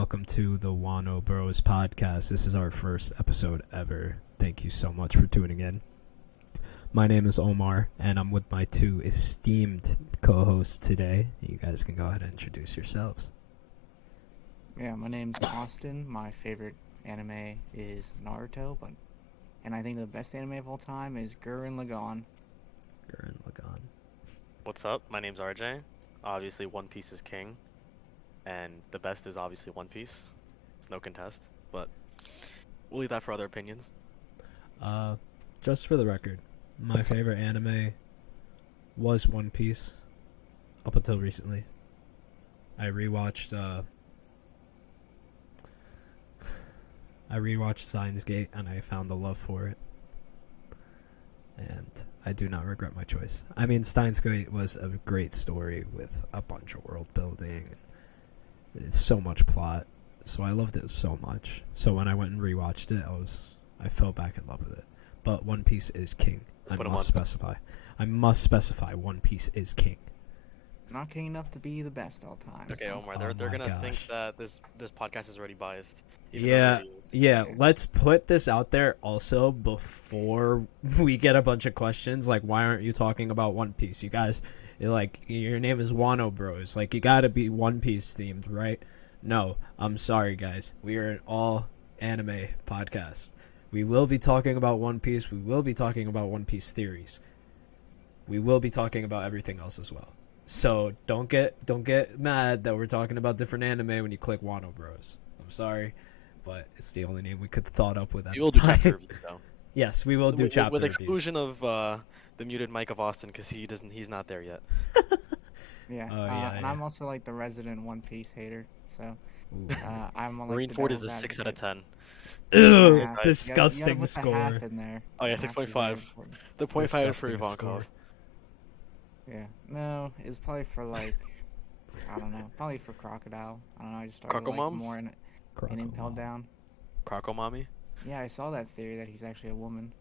welcome to the Wano Bros Podcast. This is our first episode ever. Thank you so much for tuning in. My name is Omar, and I'm with my two esteemed co-hosts today. You guys can go ahead and introduce yourselves. Yeah, my name's Austin. My favorite anime is Naruto, and I think the best anime of all time is Gurren Lagann. Gurren Lagann. What's up? My name's RJ. Obviously, One Piece is king, and the best is obviously One Piece. It's no contest, but we'll leave that for other opinions. Just for the record, my favorite anime was One Piece up until recently. I rewatched Steins Gate, and I found the love for it. And I do not regret my choice. I mean, Steins Gate was a great story with a bunch of world building. It's so much plot. So I loved it so much. So when I went and rewatched it, I fell back in love with it. But One Piece is king. I must specify One Piece is king. Not king enough to be the best all time. Okay, Omar, they're gonna think that this podcast is already biased. Yeah. Let's put this out there also before we get a bunch of questions. Like, why aren't you talking about One Piece? You guys, your name is Wano Bros. Like, you gotta be One Piece themed, right? No, I'm sorry, guys. We are an all anime podcast. We will be talking about One Piece. We will be talking about One Piece theories. We will be talking about everything else as well. So don't get mad that we're talking about different anime when you click Wano Bros. I'm sorry, but it's the only name we could thought up with. We will do chapter reviews though. Yes, we will do chapter with reviews. exclusion of the muted mic of Austin because he's not there yet. And I'm also like the resident One Piece hater. So I'm like Marineford is a 6 out of 10. Ew, Yeah, disgusting you gotta put the score. half in there. Oh yeah, The half is 6.5. very important. The 0.5 is for Disgusting Ivankov. score. Yeah, no, it's probably for like, I don't know, probably for Crocodile. I don't know, I just started like, Crocomom? more in Impelled Down. Crocomami? Yeah, I saw that theory that he's actually a woman.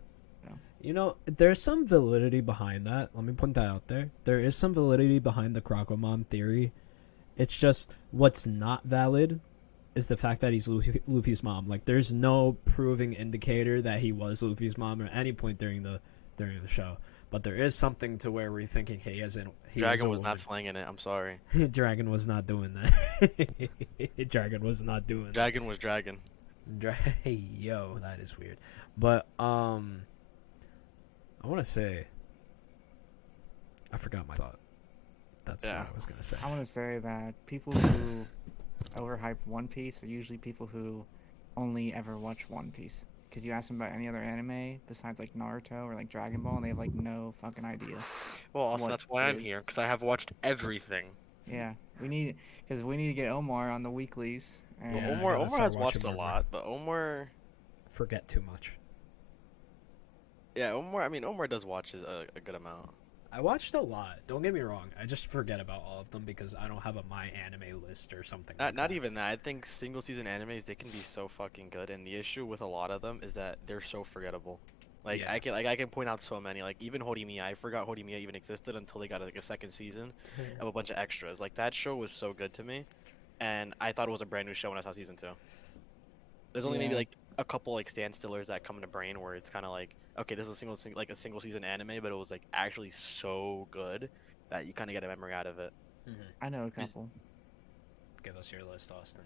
You know, there's some validity behind that. Let me put that out there. There is some validity behind the Crocomom theory. It's just what's not valid is the fact that he's Luffy's mom. Like, there's no proving indicator that he was Luffy's mom at any point during the show. But there is something to where we're thinking Dragon was not slanging it. I'm sorry. Dragon was not doing that. Dragon was not doing that. Dragon was dragon. Yo, that is weird. But I want to say I forgot my thought. That's what I was gonna say. I want to say that people who overhype One Piece are usually people who only ever watch One Piece. Because you ask them about any other anime besides like Naruto or like Dragon Ball, and they have like no fucking idea. Well, also that's why I'm here, because I have watched everything. Yeah, we need to get Omar on the weeklies. And Yeah, Omar has watched a more. lot, but Omar. Forget too much. Yeah, Omar does watch a good amount. I watched a lot. Don't get me wrong. I just forget about all of them because I don't have a my anime list or something. Not even that. I think single season animes, they can be so fucking good, and the issue with a lot of them is that they're so forgettable. Like Yeah. I can point out so many. Like even Horimiya, I forgot Horimiya even existed until they got like a second season of a bunch of extras. Like that show was so good to me, and I thought it was a brand new show when I saw season 2. There's only maybe like a couple like standstillers that come into brain where it's kind of like, okay, this is a single season anime, but it was like actually so good that you kind of get a memory out of it. I know a couple. Give us your list, Austin.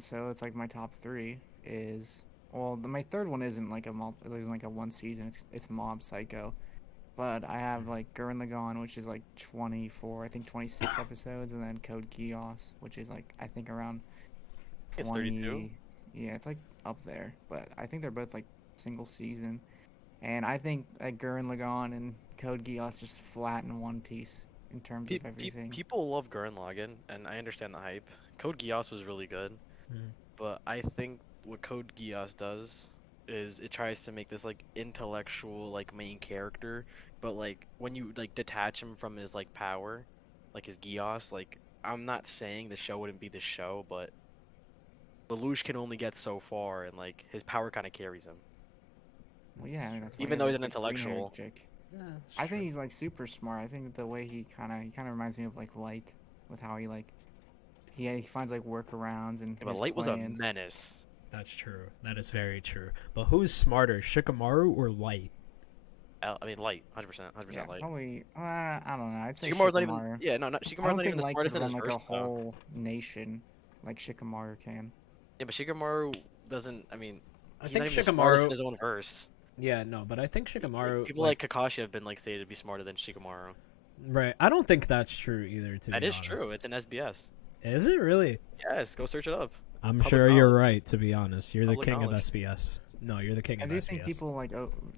So it's like my top 3 is my third one isn't like it isn't like a one season. It's Mob Psycho, but I have like Gurren Lagann, which is like 24, I think 26 episodes, and then Code Geass, which is like I think around 20. It's 32. Yeah, it's like up there, but I think they're both like single season, and I think like Gurren Lagann and Code Geass just flatten One Piece in terms of everything. People love Gurren Lagann, and I understand the hype. Code Geass was really good, but I think what Code Geass does is it tries to make this like intellectual like main character, but like when you like detach him from his like power, like his Geass, like I'm not saying the show wouldn't be the show, but Lelouch can only get so far, and like his power kind of carries him. Well, yeah, I mean, that's why Even he though has, he's an like, the green-haired intellectual. chick. Yeah, I think he's like super smart. I think the way he kind of reminds me of like Light, with how he like he finds like workarounds and Yeah, but his Light was a plans. menace. That's true. That is very true. But who's smarter, Shikamaru or Light? I mean, Light, 100%, 100% Yeah, Light. probably. I don't know. I'd say Shikamaru's not even. Shikamaru. Yeah, no, I Shikamaru's don't not even think the Light could smartest in run his like a verse though. whole nation like Shikamaru can. Yeah, but Shikamaru doesn't. I mean, I he's think not even the smartest in Shikamaru. his own verse. Yeah, no, but I think Like, Shikamaru. people like Kakashi have been like stated to be smarter than Shikamaru. Right. I don't think that's true either. To That be is honest. true. It's an SBS. Is it really? Yes, go search it up. I'm Public sure you're knowledge. right. To be honest, you're the Public king knowledge. of SBS. No, you're the king I of do SBS. think people like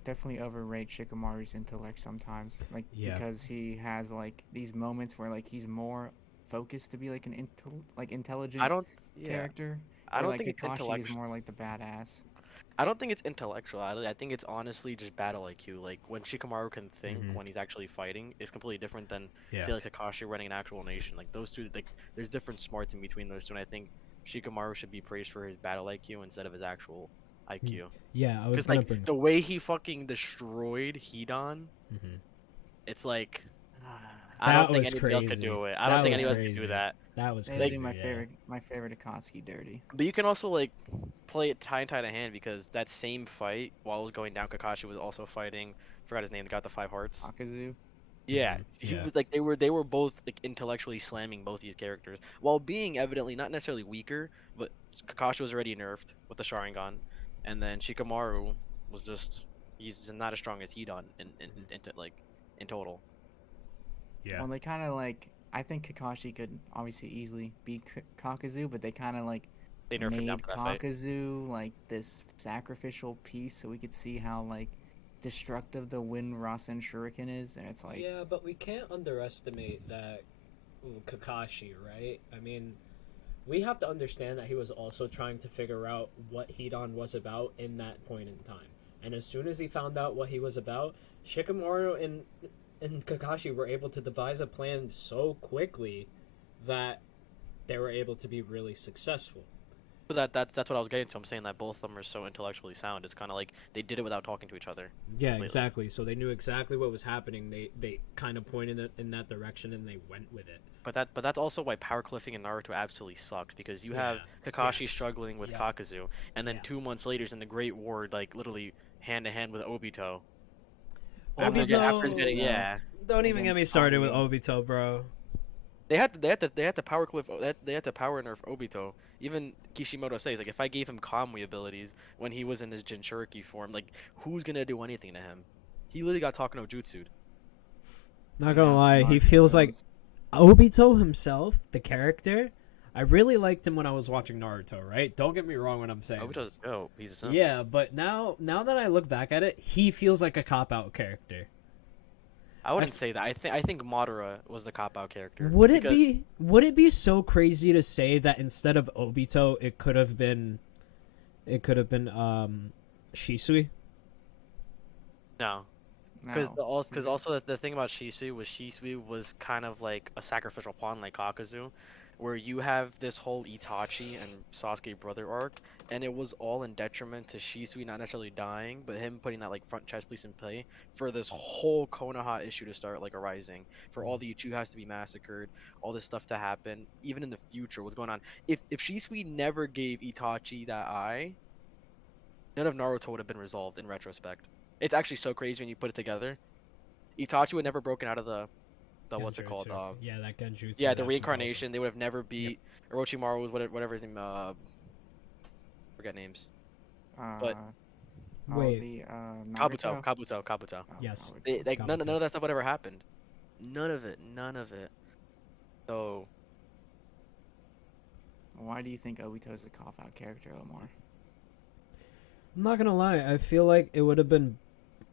definitely overrate Shikamaru's intellect sometimes, like Yeah. because he has like these moments where like he's more focused to be like an intelligent I don't. Yeah, character. I Where, don't like think it's Kakashi is intellectual. more like the badass. I don't think it's intellectual. I think it's honestly just battle IQ. Like when Shikamaru can think Mhm. when he's actually fighting is completely different than Yeah. say like Kakashi running an actual nation. Like those two, like there's different smarts in between those two, and I think Shikamaru should be praised for his battle IQ instead of his actual IQ. Yeah, I was Because gonna like bring. the way he fucking destroyed Hedon, Mhm. it's like That I don't think was anybody else could crazy. do it. I That don't think was anyone else could crazy. do that. That was They crazy. do my yeah. favorite Akatsuki dirty. But you can also like play it tie to hand because that same fight while it was going down, Kakashi was also fighting. Forgot his name. The guy with the 5 hearts. Akazu. Yeah, Mhm. he Yeah. was like they were both like intellectually slamming both these characters while being evidently not necessarily weaker, but Kakashi was already nerfed with the Sharingan, and then Shikamaru was just he's not as strong as Hedon in total. Yeah. Well, they kind of like. I think Kakashi could obviously easily beat Kakazu, but they kind of like They nerfed him made down for that fight. Kakuzu like this sacrificial piece, so we could see how like destructive the Wind Rasen Shuriken is, and it's like Yeah, but we can't underestimate that Kakashi, right? I mean, we have to understand that he was also trying to figure out what Hedon was about in that point in time. And as soon as he found out what he was about, Shikamaru and Kakashi were able to devise a plan so quickly that they were able to be really successful. But that's what I was getting to. I'm saying that both of them are so intellectually sound. It's kind of like they did it without talking to each other. Yeah, Completely. exactly. So they knew exactly what was happening. They kind of pointed it in that direction and they went with it. But that's also why power cliffing in Naruto absolutely sucks because you have Kakashi Yes. struggling with Yeah. Kakuzu, and then Yeah. 2 months later, in the Great War, like literally hand to hand with Obito. Obito- Yeah, Don't even get Against me started with Kage. Obito, bro. they had to power cliff. They had to power nerf Obito. Even Kishimoto says like if I gave him Kamui abilities when he was in his Jinchuriki form, like who's gonna do anything to him? He literally got talking no jutsu. Not gonna lie, he Naruto feels like does. Obito himself, the character. I really liked him when I was watching Naruto, right? Don't get me wrong when I'm saying Obito's dope. He's a son. yeah, but now that I look back at it, he feels like a cop-out character. I wouldn't say that. I think Madara was the cop out character. Would it because- be so crazy to say that instead of Obito, it could have been Shisui? No. No. Because also the thing about Shisui was kind of like a sacrificial pawn like Kakuzu, where you have this whole Itachi and Sasuke brother arc, and it was all in detriment to Shisui not necessarily dying, but him putting that like front chest piece in play for this whole Konoha issue to start like arising, for all the Uchihas to be massacred, all this stuff to happen, even in the future, what's going on. If Shisui never gave Itachi that eye, none of Naruto would have been resolved in retrospect. It's actually so crazy when you put it together. Itachi would never broken out of the what's it called? Genjutsu. Yeah, that Genjutsu. Yeah, that the was reincarnation. They would have never beat Orochimaru was whatever his name. Forget names. Wait. Wait. The Kabuto. Naruto? Kabuto. Oh, Yes. Kabuto. Like none Kabuto. of that stuff would ever happened. None of it. So Why do you think Obito is a cop out character, Omar? I'm not gonna lie. I feel like it would have been.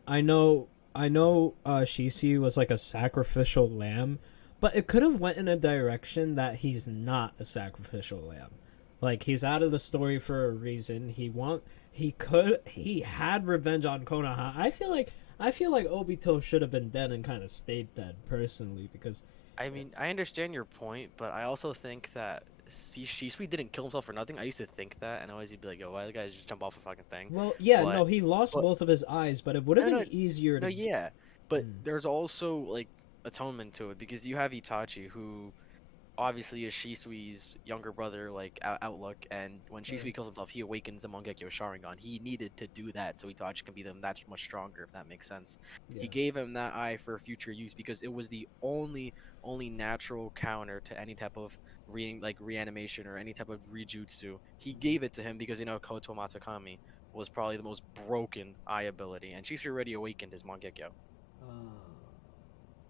I know. Shishi was like a sacrificial lamb, but it could have went in a direction that he's not a sacrificial lamb. Like he's out of the story for a reason. He had revenge on Konoha. I feel like Obito should have been dead and kind of stayed dead personally because. I mean, I understand your point, but I also think that Shisui didn't kill himself for nothing. I used to think that, and I always be like, yo, why the guys just jump off a fucking thing? Well, yeah, But- no, he lost but- both of his eyes, but it would have No, been easier to. No, yeah, but Hmm. there's also like atonement to it because you have Itachi who obviously is Shisui's younger brother, like outlook, and when Shisui kills himself, he awakens the Mangekyo Sharingan. He needed to do that so Itachi can be them that much stronger, if that makes sense. Yeah. He gave him that eye for future use because it was the only natural counter to any type of reanimation or any type of rejutsu. He gave it to him because Koto Matsukami was probably the most broken eye ability, and Shisui already awakened his Mangekyo.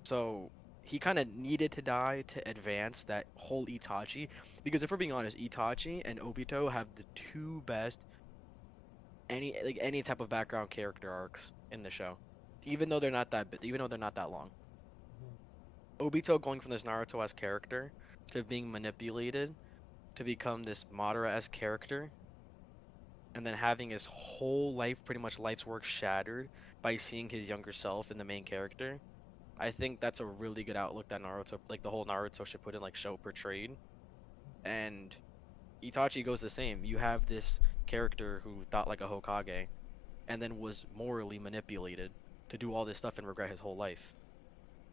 So he kind of needed to die to advance that whole Itachi, because if we're being honest, Itachi and Obito have the two best any type of background character arcs in the show, even though they're not that long. Obito going from this Naruto-esque character to being manipulated to become this Madara-esque character, and then having his whole life, pretty much life's work, shattered by seeing his younger self in the main character. I think that's a really good outlook that Naruto, like the whole Naruto Shippuden show portrayed. And Itachi goes the same. You have this character who thought like a Hokage, and then was morally manipulated to do all this stuff and regret his whole life.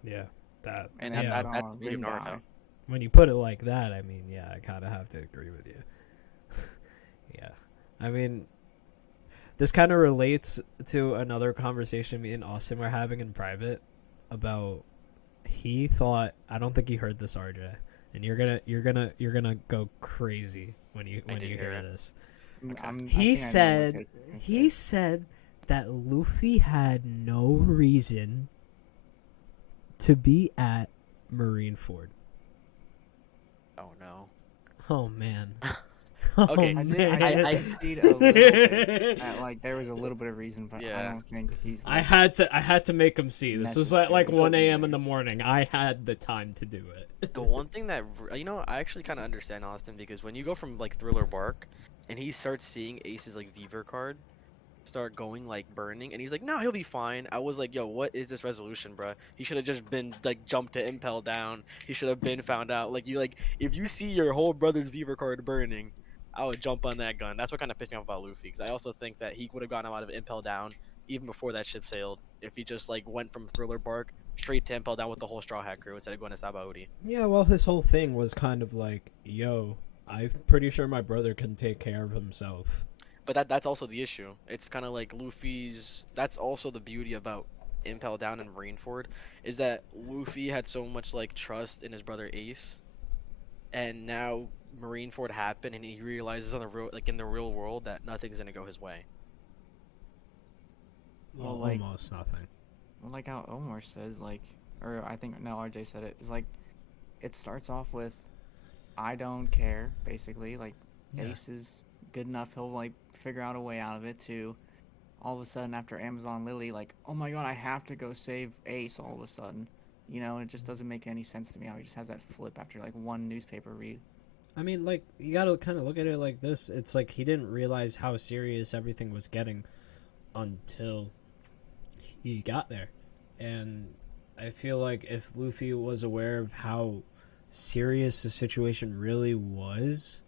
Yeah, that. And yeah. that's the beauty of Naruto. When you put it like that, I mean, yeah, I kind of have to agree with you. Yeah, I mean, this kind of relates to another conversation me and Austin were having in private about. He thought, I don't think you heard this, RJ, and you're gonna go crazy when you hear this. He said that Luffy had no reason to be at Marineford. Oh no. Oh man. Okay, I see a little bit that, there was a little bit of reason, but Yeah. I don't think he's. I had to make him see. This was at like 1 a.m. in the morning. I had the time to do it. The one thing that I actually kind of understand Austin, because when you go from Thriller Bark, and he starts seeing Ace's Viver card start going burning, and he's like, no, he'll be fine. I was like, yo, what is this resolution, bruh? He should have just been jumped to impel down. He should have been found out. If you see your whole brother's Viver card burning, I would jump on that gun. That's what kind of pissed me off about Luffy, because I also think that he would have gotten him out of impel down even before that ship sailed if he just went from Thriller Bark straight to impel down with the whole Straw Hat crew instead of going to Sabaody. Yeah, well, his whole thing was kind of yo, I'm pretty sure my brother can take care of himself. But that's also the issue. It's kind of like Luffy's. That's also the beauty about Impel Down and Marineford, is that Luffy had so much trust in his brother Ace, and now Marineford happened, and he realizes in the real world that nothing's gonna go his way. Well, almost nothing. Well, like how Omar says, or I think no, RJ said it. It's it starts off with, I don't care, basically. Yeah. Ace is good enough, he'll figure out a way out of it, to all of a sudden after Amazon Lily, oh my god, I have to go save Ace all of a sudden. And it just doesn't make any sense to me how he just has that flip after one newspaper read. I mean, you gotta kind of look at it like this. It's he didn't realize how serious everything was getting until he got there. And I feel if Luffy was aware of how serious the situation really was,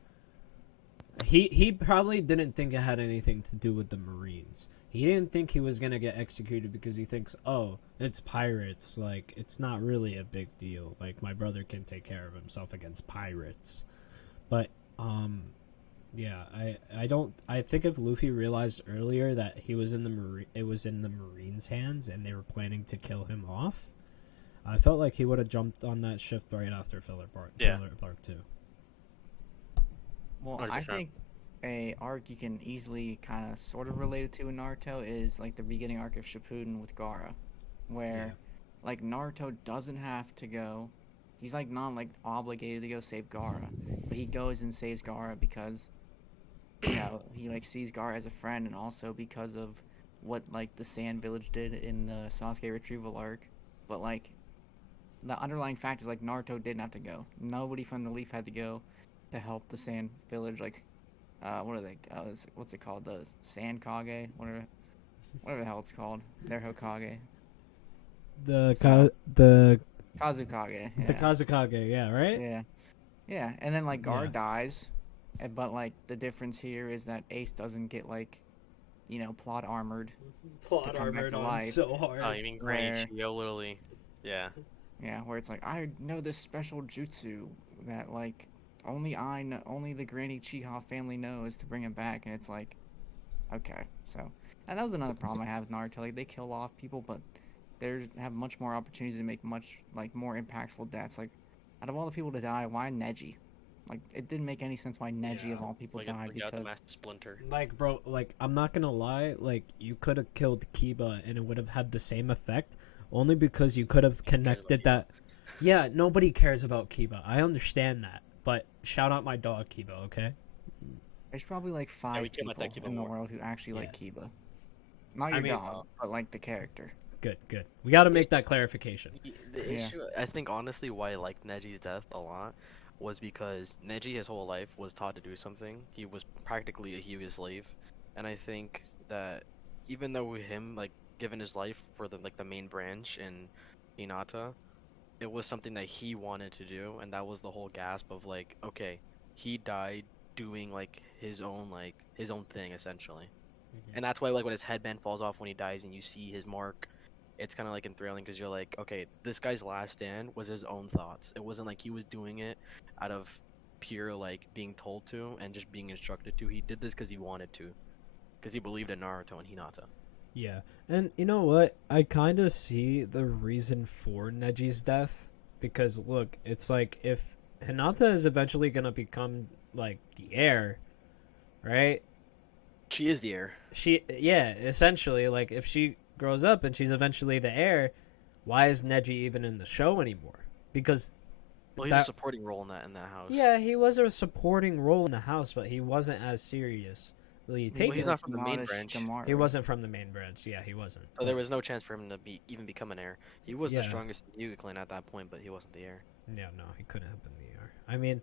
he probably didn't think it had anything to do with the Marines. He didn't think he was going to get executed because he thinks, oh, it's pirates. It's not really a big deal. My brother can take care of himself against pirates. But, yeah, I think if Luffy realized earlier that he was it was in the Marines' hands and they were planning to kill him off, I felt like he would have jumped on that ship right after Filler Part 2. Well, 100%. I think a arc you can easily kind of sort of relate it to in Naruto is the beginning arc of Shippuden with Gaara, where Naruto doesn't have to go. He's not obligated to go save Gaara, but he goes and saves Gaara because he sees Gaara as a friend, and also because of what the Sand Village did in the Sasuke retrieval arc. But the underlying fact is Naruto didn't have to go. Nobody from the Leaf had to go to help the Sand Village. What are they? What's it called? The Sand Kage? Whatever the hell it's called. Their Hokage. The Kazukage. Yeah. The Kazukage, yeah, right? Yeah. And then Gaara dies, but the difference here is that Ace doesn't get plot armored. Plot armored on so hard. Oh, you mean Granny Chiyo, literally? Yeah. Yeah, where it's like I know this special jutsu that like only I know, only the Granny Chiha family knows to bring him back, and it's like, okay, so and that was another problem I have with Naruto. Like they kill off people, but they have much more opportunities to make much like more impactful deaths. Like out of all the people to die, why Neji? Like it didn't make any sense why Neji of all people died the because Master Splinter. Like, bro, like I'm not gonna lie, like you could have killed Kiba and it would have had the same effect, only because you could have connected that. Yeah, nobody cares about Kiba. I understand that, but shout out my dog Kiba, okay? there's probably like we 5 care about that people Kiba in the more. world who actually like Yeah. Kiba. Not I your mean, dog, but like the character. Good, good. We got to make that clarification. The Yeah. issue, I think, honestly, why I liked Neji's death a lot was because Neji, his whole life, was taught to do something. He was practically a Hyuga slave, and I think that even though him, like, given his life for the main branch in Hinata, it was something that he wanted to do, and that was the whole gasp of like, okay, he died doing like his own thing essentially. And that's why like when his headband falls off when he dies and you see his mark, it's kind of like enthralling because you're like, okay, this guy's last stand was his own thoughts. It wasn't like he was doing it out of pure like being told to and just being instructed to. He did this because he wanted to, because he believed in Naruto and Hinata. Yeah, and you know what? I kind of see the reason for Neji's death because look, it's like if Hinata is eventually gonna become like the heir, right? She is the heir. Yeah, essentially, like if she grows up and she's eventually the heir, why is Neji even in the show anymore? Because Well, he's a supporting role in that house. yeah, he was a supporting role in the house, but he wasn't as serious. Well, you take he's it. not from the main branch. He wasn't from the main branch. Yeah, he wasn't. So there was no chance for him to even become an heir. He was the Yeah. strongest Hyuga clan at that point, but he wasn't the heir. Yeah, no, he couldn't have been the heir. I mean,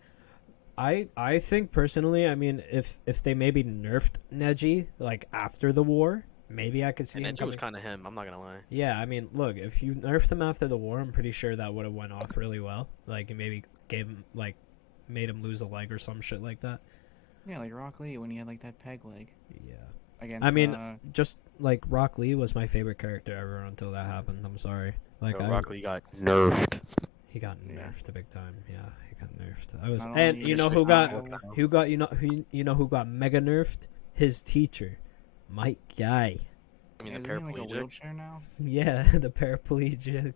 I think personally, I mean, if they maybe nerfed Neji like after the war, maybe I could see And him Neji was coming. kind of him. I'm not gonna lie. Yeah, I mean, look, if you nerfed him after the war, I'm pretty sure that would have went off really well. Like, it maybe gave him like made him lose a leg or some shit like that. Yeah, like Rock Lee when he had like that peg leg Yeah. against. I mean, just like Rock Lee was my favorite character ever until that happened. I'm sorry. Like, Rock Lee got nerfed. he got Yeah. nerfed big time. Yeah, he got nerfed. I was, Not and only you know is who it got not- who got you know who got mega nerfed? His teacher, Mike Guy. I mean, Isn't the he like a paraplegic. wheelchair now? Yeah, the paraplegic.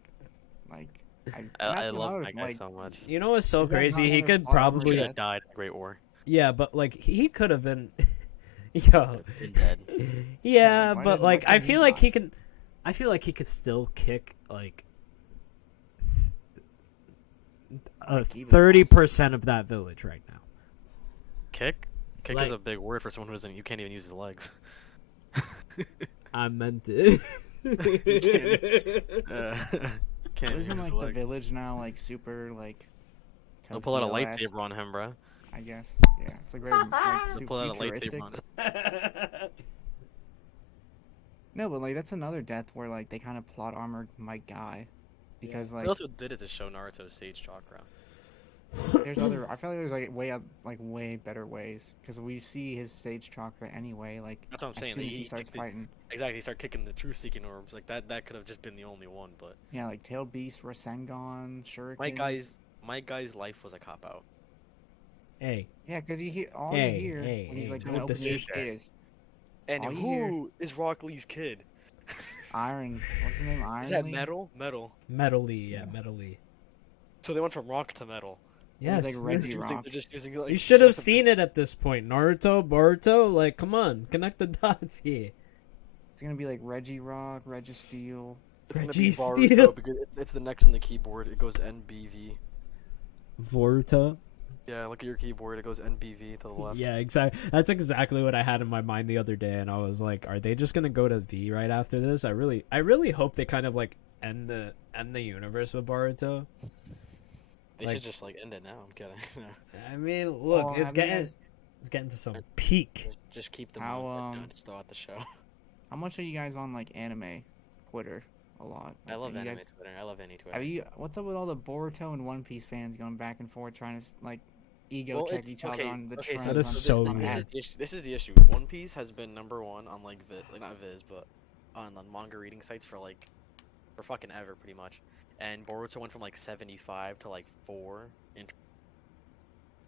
Like, I that's love another that thing, guy like, so much. You know what's so Is that crazy? not He another could plot armor probably death? That died in the Great War. yeah, but like he could have been, yo, Been dead. yeah, why but didn't- like why I couldn't he feel like die? he can, I feel like he could still kick like Like, he was 30% of that village right now. Kick? Kick Like- is a big word for someone who doesn't. You can't even use his legs. I meant it. Can't use Isn't his like the legs. village now like super like? They'll pull out a Tokyo-esque, lightsaber on him, bro. I guess. Yeah, it's like very like, They'll super pull out a futuristic. lightsaber on him. No, but like that's another death where like they kind of plot armored my guy, because like They also did it to show Naruto's Sage Chakra. there's other. I feel like there's like way better ways because we see his sage chakra anyway. Like That's what I'm as saying. soon as He he starts kicked it- fighting, Exactly, he started kicking the true seeking orbs. Like that could have just been the only one, but yeah, like tail beast, Rasengan, Shuriken. my guy's life was a cop out. Hey, Yeah, because you hear all Hey, you hear hey, when he's hey, like don't gonna open his dissect gate is And All you hear- who is Rock Lee's kid? Iron. What's the name? Iron. Is that Lee? Metal? Metal. Metally, yeah, Metally. So they went from Rock to Metal. Yes. like Reggie They're Rock. just using like You should have seven- seen it at this point. Naruto, Boruto, like, come on, connect the dots here. It's gonna be like Reggie Rock, Registeel. It's gonna Reggie be Boruto Steele. because it's the next on the keyboard. It goes NBV. Boruto. Yeah, look at your keyboard. It goes NBV to the left. Yeah, exactly. That's exactly what I had in my mind the other day, and I was like, "Are they just gonna go to V right after this?" I really hope they kind of like end the universe with Boruto. They like- should just like end it now. I'm kidding. I mean, look, Oh, it's have you getting guys- it's getting to some peak. Just keep them How, on just throughout the show. How much are you guys on like anime Twitter? A lot. I love you anime guys- Twitter. I love any Twitter. Have you? What's up with all the Boruto and One Piece fans going back and forth trying to like ego Well, check it's- each okay, other on the okay, trends? That is on- so on weird. ads? This is the issue. One Piece has been number one on not Viz, but on manga reading sites for fucking ever, pretty much. and Boruto went from like 75 to like 4 in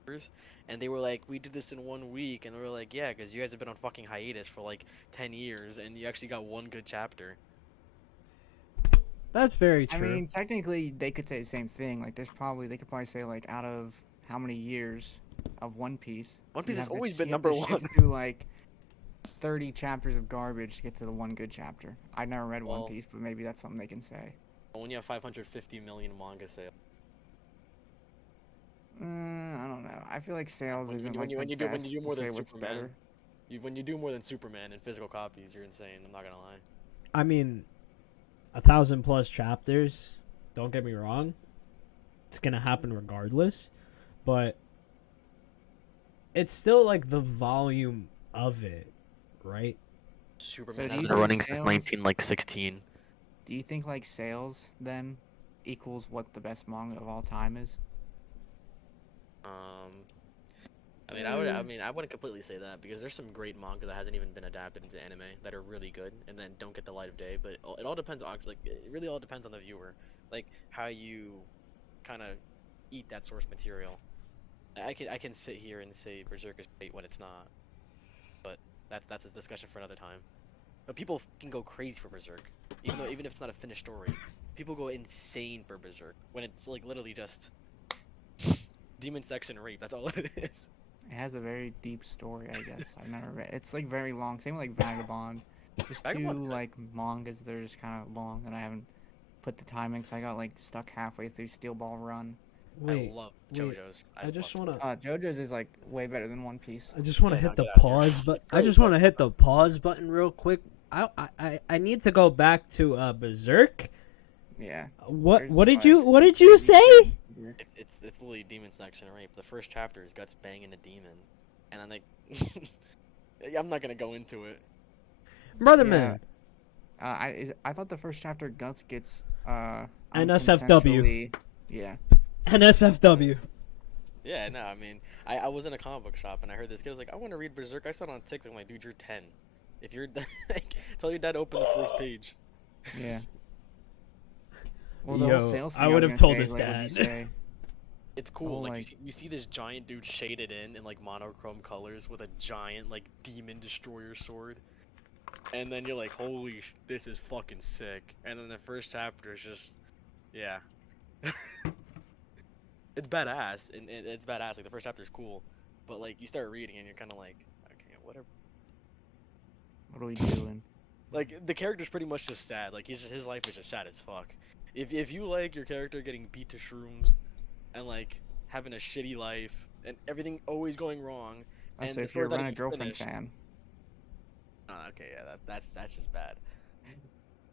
chapters, and they were like, we did this in 1 week, and we were like, yeah, because you guys have been on fucking hiatus for like 10 years, and you actually got one good chapter. That's very I true. mean, technically, they could say the same thing. Like, they could probably say like, out of how many years of One Piece? One you Piece has have to- always you been have to number one. shift through like 30 chapters of garbage to get to the one good chapter. I never read Well- One Piece, but maybe that's something they can say. When you have 550 million manga sales. I don't know. I feel like sales When you- isn't when like you- the when you do- when best you do to more say than what's Superman. better. When you do more than Superman in physical copies, you're insane. I'm not gonna lie. I mean, 1,000+ chapters. Don't get me wrong. It's gonna happen regardless, but it's still like the volume of it, right? Superman do has you been think running since sales- 1916. Do you think like sales then equals what the best manga of all time is? I wouldn't completely say that because there's some great manga that hasn't even been adapted into anime that are really good and then don't get the light of day. But it all depends on it really all depends on the viewer, like how you kind of eat that source material. I can sit here and say Berserk is great when it's not, but that's a discussion for another time. But people can go crazy for Berserk, even if it's not a finished story. People go insane for Berserk when it's like literally just demon sex and rape. That's all it is. It has a very deep story, I guess. I've never read. It's like very long. Same with like Vagabond. There's two Vagabond's good. like mangas that are just kind of long that I haven't put the time in because I got like stuck halfway through Steel Ball Run. Wait, I love wait, JoJo's. I just love wanna, JoJo's is like way better than One Piece. I just wanna Yeah, hit knock the it out here. pause, but I just wanna hit the pause button real quick. I need to go back to Berserk. Yeah. What There's what did like you some what did you crazy say? shit here. It's literally demon sex and rape. The first chapter is Guts banging a demon, and I'm like, I'm not gonna go into it. Brother Yeah. man. I thought the first chapter Guts gets NSFW. unconsensually- Yeah. NSFW. Yeah, no, I mean, I was in a comic book shop and I heard this kid was like, I want to read Berserk. I saw it on TikTok. I'm like, dude, you're 10. If you're like, tell your dad to open the first page. Yeah. Well, the Yo, whole sales I thing would was have gonna told say his is, like, what'd you dad. say? It's cool. Oh, Like like- you see this giant dude shaded in like monochrome colors with a giant like demon destroyer sword, and then you're like, holy, this is fucking sick. And then the first chapter is just, yeah. It's badass, and it's badass. Like the first chapter is cool, but like you start reading and you're kind of like, okay, whatever. What are we doing? Like the character's pretty much just sad. Like his life is just sad as fuck. If you like your character getting beat to shrooms, and like having a shitty life and everything always going wrong, and So the if you're a story's not Run a even Girlfriend finished. fan, Okay, yeah, that's just bad.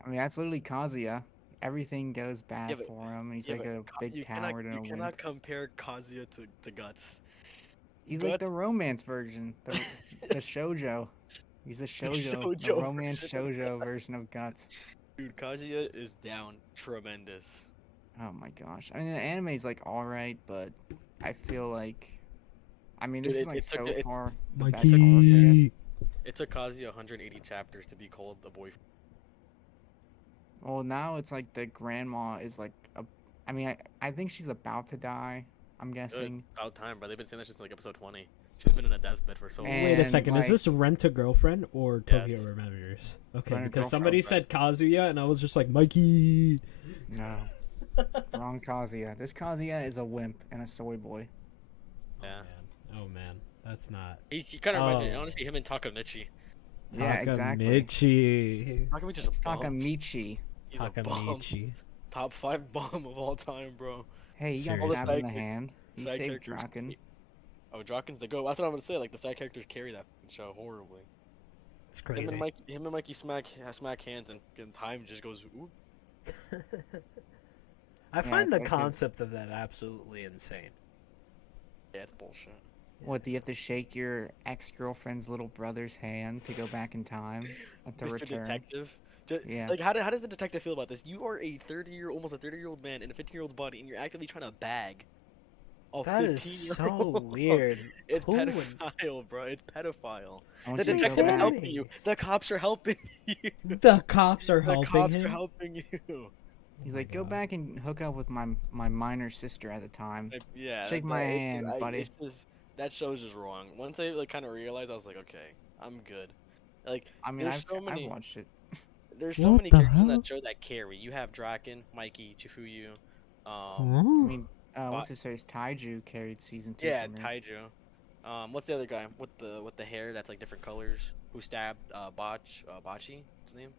I mean that's literally Kazuya. Everything goes bad Yeah, but- for him, and he's Yeah, like but a big you coward and a you cannot wimp. compare Kazuya to Guts. He's like the Guts- romance version, the shoujo. He's the shoujo, the shoujo romance version of shoujo version of Guts. Dude, Kazuya is down tremendous. Oh my gosh! I mean, the anime's like all right, but I feel like, I mean, this Dude, is like it took- so it- far the best arc. Mikey. It took Kazuya 180 chapters to be called the boyfriend. Well, now it's like the grandma is like a. I mean, I think she's about to die. I'm guessing. About time, bro. They've been saying that since like episode 20. She's been in a deathbed for so long. And- Wait a second, like- is this Rent a Girlfriend or Tokyo Yes. Remembers? Okay, Rent a because somebody Girlfriend. said Kazuya and I was just like, Mikey. No, wrong Kazuya. This Kazuya is a wimp and a soy boy. Yeah. Oh man, that's not. He kind of reminds me, Oh. honestly, him and Takamichi. Yeah, exactly. Takamichi. Takamichi's It's a bum. Takamichi. He's a bum. Takamichi. Top 5 bum of all time, bro. Hey, he got Seriously. stabbed in the Side- hand. He side saved characters- Draken. Oh, Draken's the go. That's what I'm gonna say. Like the side characters carry that show horribly. It's crazy. Him and Mikey smack hands, and time just goes. Oop. I find it's the like his- concept of that absolutely insane. Yeah, it's bullshit. What, do you have to shake your ex-girlfriend's little brother's hand to go back in time to Mr. return? Detective. Yeah. Like, how does the detective feel about this? You are a 30-year-old, almost a 30-year-old man in a 15-year-old's body, and you're actively trying to bag a That is 15-year-old. so weird. It's Who would- pedophile, bro. It's pedophile. I want The you to go detective is back. helping you. The cops are helping you. The cops are The helping cops him. are helping you. He's my like, go God. back and hook up with my minor sister at the time. Yeah, Shake my it's hand, buddy. it's just that show's just wrong. Once I like kind of realized, I was like, okay, I'm good. Like, I mean, there's so I've many, watched it. there's so What many the characters in hell? that show that carry. You have Draken, Mikey, Chifuyu, I Huh? mean, Ba- what's his face? Taiju carried season 2 yeah, for me. Taiju. What's the other guy with the hair that's like different colors? Who stabbed Bachi? What's his name?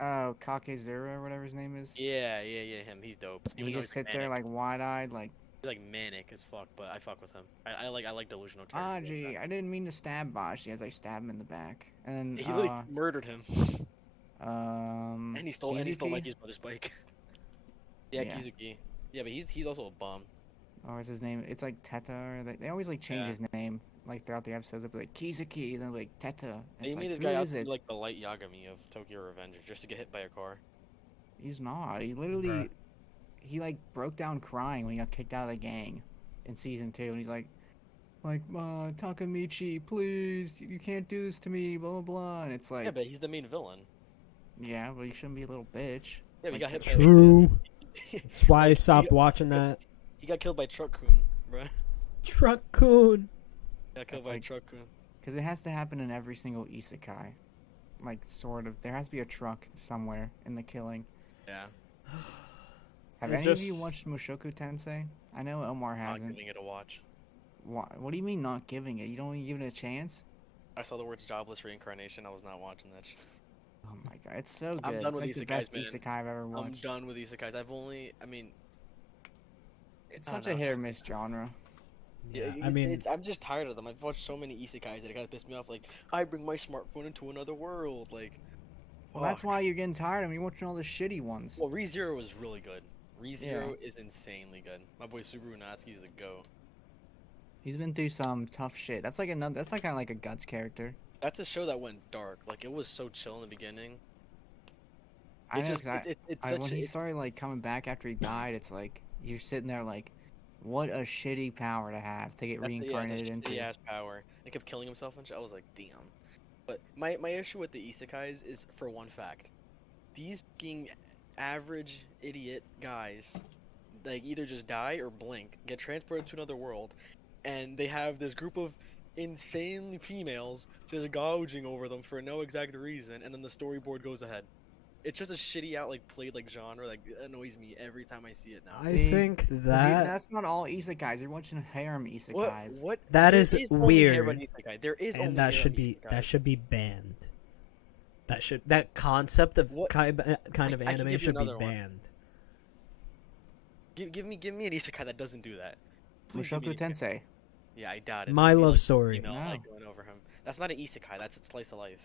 Oh, Kakezura or whatever his name is. Yeah, him. He's dope. He Even though just he's sits manic. there like wide-eyed, like, He's like manic as fuck, but I fuck with him. I like delusional characters. Like Aji, I didn't mean to stab Bashi as I stab him in the back. And that. then, He like murdered him, and he stole Kizuki? Mikey's brother's bike. Yeah, Yeah. Kizuki. Yeah, but he's also a bum. Or is his name? It's like Teta. Or they always like change Yeah. his name like throughout the episodes. They'll be like Kizuki, and then like Teta. And They it's made like, this who guy out is to it? be like the light Yagami of Tokyo Revenger, just to get hit by a car. He's not. He literally, he like broke down crying when he got kicked out of the gang in season 2, and he's like, Takamichi, please, you can't do this to me, blah blah blah. And it's like, Yeah, but he's the main villain. yeah, but he shouldn't be a little bitch. Yeah, but he Like, got hit by. True. He That's why I Like, stopped he- watching that. got killed by Truck Kun, bro. Truck Coon. Got killed That's by like- Truck Kun. Because it has to happen in every single isekai. Like, sort of. There has to be a truck somewhere in the killing. Yeah, Have It any of you just- watched Mushoku Tensei? I know Omar not hasn't. giving it a watch. What do you mean not giving it? You don't even give it a chance? I saw the words jobless reincarnation. I was not watching that. Oh my god, it's so good. I'm done It's with like the isekais, best man. isekai I've ever I'm watched. done with isekais. I mean, It's I don't such a know. hit or miss genre. Yeah, it's, I mean, I'm just tired of them. I've watched so many isekais that it kind of pissed me off. Like, I bring my smartphone into another world. Like, Well, that's fuck. why you're getting tired of me watching all the shitty ones. Well, ReZero was really good. ReZero is insanely good. My boy Subaru Natsuki's the GOAT. He's been through some tough shit. That's like another. That's like kind of like a Guts character. That's a show that went dark. Like, it was so chill in the beginning. I It know. just, 'Cause it's I, such. when he it's- started like coming back after he died, it's like you're sitting there like, what a shitty power to have to get That's reincarnated into. He has power. He kept killing himself and shit. I was like, damn. But my issue with the isekais is for one fact. These fucking average idiot guys, like, either just die or blink, get transported to another world, and they have this group of insanely females just gouging over them for no exact reason, and then the storyboard goes ahead. It's just a shitty out, like, played like genre. Like, it annoys me every time I see it now. I See, think 'Cause that that's not all isekais. You're watching harem isekais. What? That There is only harem weird. isekai. There is and only that harem that isekai. should be banned. That concept of What- kind of I can anime give you should be another one. banned. Give me an isekai that doesn't do that. Please give me Mushoku an isekai. Tensei. Yeah, I doubt it. My It'd be Love like, Story. You know, No. like going over him. That's not an isekai. That's a slice of life.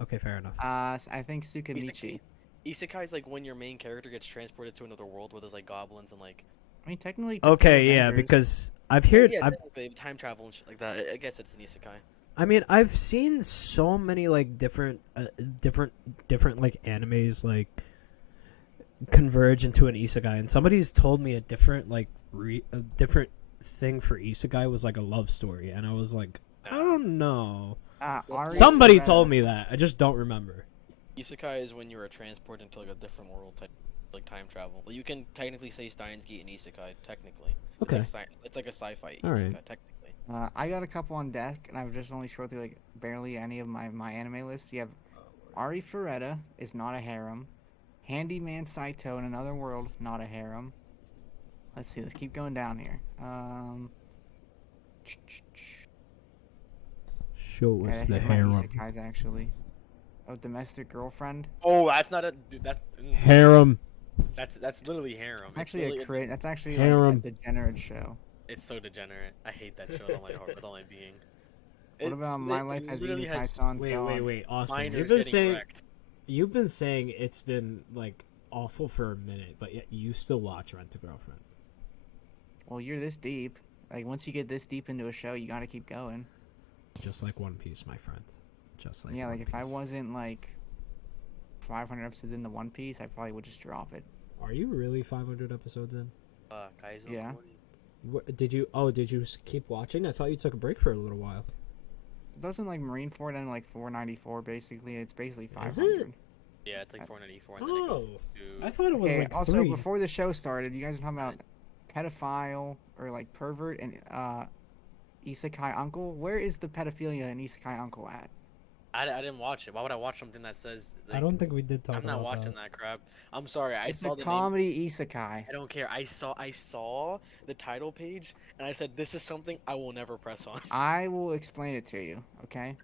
Okay, fair enough. I think Tsukamichi. Isekai is like when your main character gets transported to another world where there's like goblins and like. I mean, technically. Okay, Tokyo yeah, Revengers- because I've heard, Yeah, I've, technically, time travel and shit like that. I guess it's an isekai. I mean, I've seen so many like different like animes like converge into an isekai, and somebody's told me a different a different thing for isekai was like a love story, and I was like, I don't know. Ari Somebody Ferrera. told me that. I just don't remember. Isekai is when you are transported into like a different world, type, like time travel. Well, you can technically say Steins Gate and isekai. Technically. Okay. It's like a sci-fi All isekai. right. Technically. I got a couple on deck, and I've just only scrolled through like barely any of my anime lists. You have Ari Ferretta is not a harem. Handyman Saito in Another World, not a harem. Let's see. Let's keep going down here. Show Yeah, us I the hit my harem. isekais actually. Oh, Domestic Girlfriend. Oh, that's not a dude, Harem. that's literally harem. It's actually literally- That's actually Harem. like a degenerate show. It's so degenerate. I hate that show with all my heart, with all my being. What about My Life as literally Inukai has San's dog? Wait, Austin. minors getting wrecked. You've been saying it's been like awful for a minute, but yet you still watch Rent a Girlfriend. Well, you're this deep. Like once you get this deep into a show, you got to keep going. Just like One Piece, my friend. Just like Yeah, One like if I Piece. wasn't like 500 episodes into One Piece, I probably would just drop it. Are you really 500 episodes in? Kaizo Yeah. 40. Did you keep watching? I thought you took a break for a little while. Doesn't like Marineford end like 494 basically? It's basically Is 500. it? Yeah, it's like 494, and then it goes I to. thought it was Okay, like also, 3. before the show started, you guys were talking about pedophile or like pervert and isekai uncle. Where is the pedophilia in isekai uncle at? I didn't watch it. Why would I watch something that says? I don't think we did talk I'm not about watching that crap. I'm sorry. I It's saw a the name. comedy isekai. I don't care. I saw the title page, and I said, "This is something I will never press on." I will explain it to you, okay?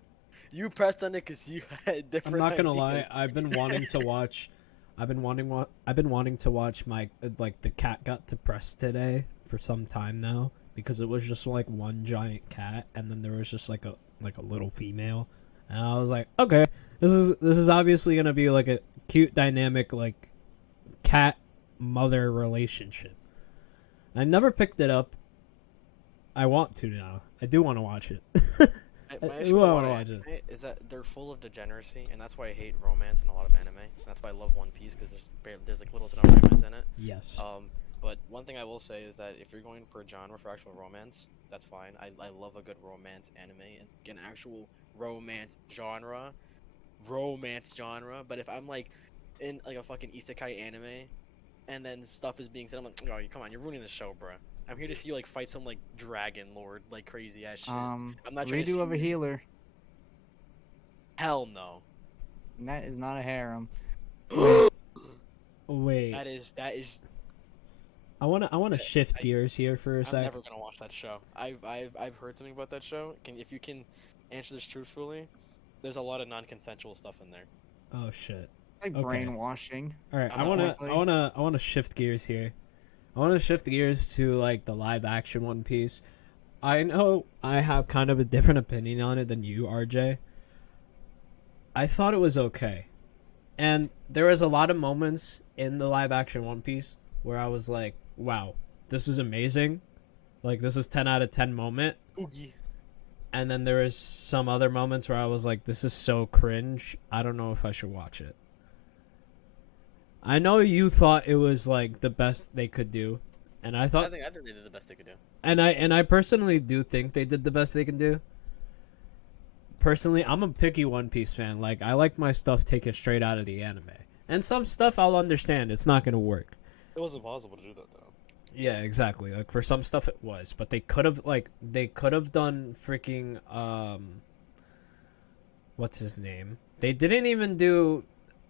You pressed on it because you had I'm different. not gonna ideas. lie. I've been wanting to watch. I've been wanting to watch my like the cat got depressed today for some time now because it was just like one giant cat and then there was just like a little female, and I was like, okay, this is obviously gonna be like a cute dynamic like cat mother relationship. I never picked it up. I want to now. I do want to watch it. My I issue wanna with watch anime is that they're full of degeneracy, and that's why I hate romance in a lot of anime. That's why I love One Piece because there's like little to no romance in it. Yes. But one thing I will say is that if you're going for a genre for actual romance, that's fine. I love a good romance anime and an actual romance genre. But if I'm like in like a fucking isekai anime, and then stuff is being said, I'm like, oh, come on, you're ruining the show, bruh. I'm here to see you like fight some like dragon lord, like crazy ass shit. I'm not trying to see Redo of a you- healer. Hell no. And that is not a harem. Wait. That is. I wanna shift gears here for a I'm sec. never gonna watch that show. I've heard something about that show. If you can answer this truthfully, there's a lot of non-consensual stuff in there. Oh shit. Like Okay. brainwashing. All right, I'm I not wanna shift gears here. I wanna shift gears to like the live action One Piece. I know I have kind of a different opinion on it than you, RJ. I thought it was okay, and there was a lot of moments in the live action One Piece where I was like, "Wow, this is amazing!" Like this is 10 out of 10 moment. Oogie. And then there was some other moments where I was like, "This is so cringe. I don't know if I should watch it." I know you thought it was like the best they could do, and I thought, I think they did the best they could do. and I personally do think they did the best they can do. Personally, I'm a picky One Piece fan. Like I like my stuff taken straight out of the anime, and some stuff I'll understand. It's not gonna work. It wasn't possible to do that though. Yeah, exactly. Like for some stuff it was, but they could have done freaking what's his name? They didn't even do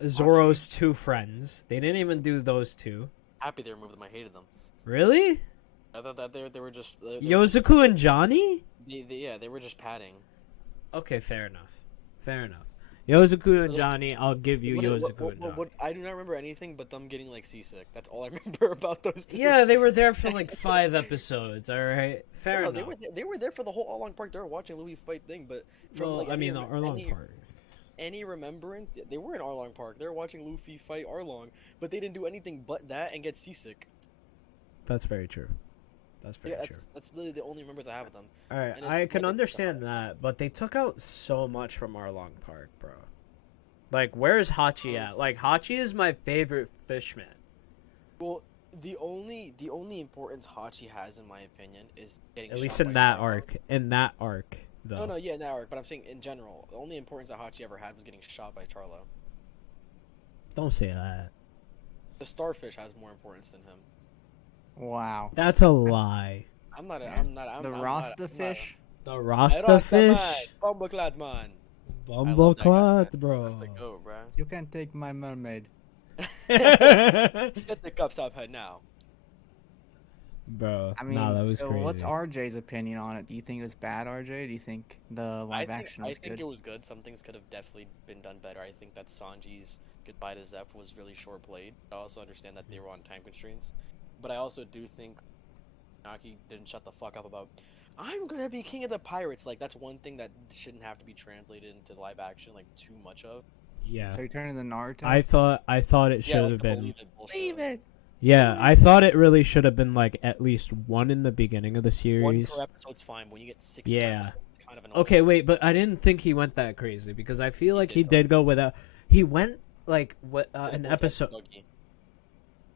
Zoro's two friends. They didn't even do those two. Happy they removed them. I hated them. Really? I thought that they were just. Yozuku and Johnny? They were just padding. Okay, fair enough. Fair enough. Yozuku and Johnny, I'll give you Yozuku and Johnny. I do not remember anything but them getting like seasick. That's all I remember about those two. Yeah, they were there for like 5 episodes. All right, fair enough. They were there for the whole Arlong Park. They were watching Louis fight thing, but from Well, like I mean, the Arlong Park. Any remembrance? They were in Arlong Park. They were watching Luffy fight Arlong, but they didn't do anything but that and get seasick. That's very true. That's very true. That's literally the only remembrance I have of them. All right, And I it's can like- understand that, but they took out so much from Arlong Park, bro. Like, where's Hachi at? Like, Hachi is my favorite fishman. Well, the only importance Hachi has, in my opinion, is getting. At least shot in by that Charlo. arc. In that arc, though. No, yeah, in that arc. But I'm saying in general, the only importance that Hachi ever had was getting shot by Charlo. Don't say that. The starfish has more importance than him. Wow. That's a lie. The Rasta fish? The Rasta fish? Bumbleclad man. Bumbleclad, bro. That's the goat, bro. You can take my mermaid. Get the cups off her now. Bro, I mean, nah, that was so crazy. what's RJ's opinion on it? Do you think it was bad, RJ? Do you think the live action was I think good? it was good. Some things could have definitely been done better. I think that Sanji's goodbye to Zeph was really short played. I also understand that they were on time constraints. But I also do think Naki didn't shut the fuck up about I'm gonna be king of the pirates. Like that's one thing that shouldn't have to be translated into live action like too much of. Yeah. So you're turning the Naruto? I thought it should like have the been. believe it bullshit. Leave it. Yeah, I thought it really should have been like at least one in the beginning of the One series. per episode's fine. When you get 6 Yeah. per episode, it's kind of annoying. Okay, wait, but I didn't think he went that crazy because I feel like he did, did go with a. He went like what To the an vortex episode. buggy.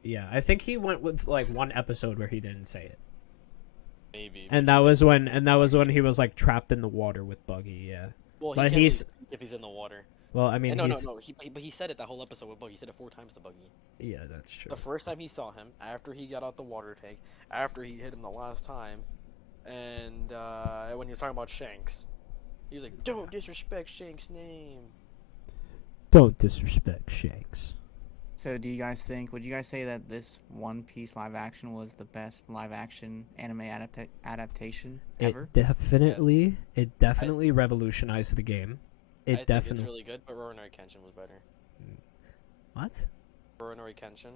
Yeah, I think he went with like one episode where he didn't say it, Maybe. and that was when he was like trapped in the water with Buggy. Yeah, Well, he but can't he's- really speak if he's in the water. Well, I mean, And no, he's but he said it that whole episode with Buggy. He said it 4 times to Buggy. yeah, that's true. The first time he saw him, after he got out the water tank, after he hit him the last time, and when he was talking about Shanks, he was like, "Don't disrespect Shanks' name." Don't disrespect Shanks. So, do you guys think? Would you guys say that this One Piece live action was the best live action anime adaptation ever? It definitely revolutionized the game. I think it's really good, but Rurouni Kenshin was better. What? Rurouni Kenshin.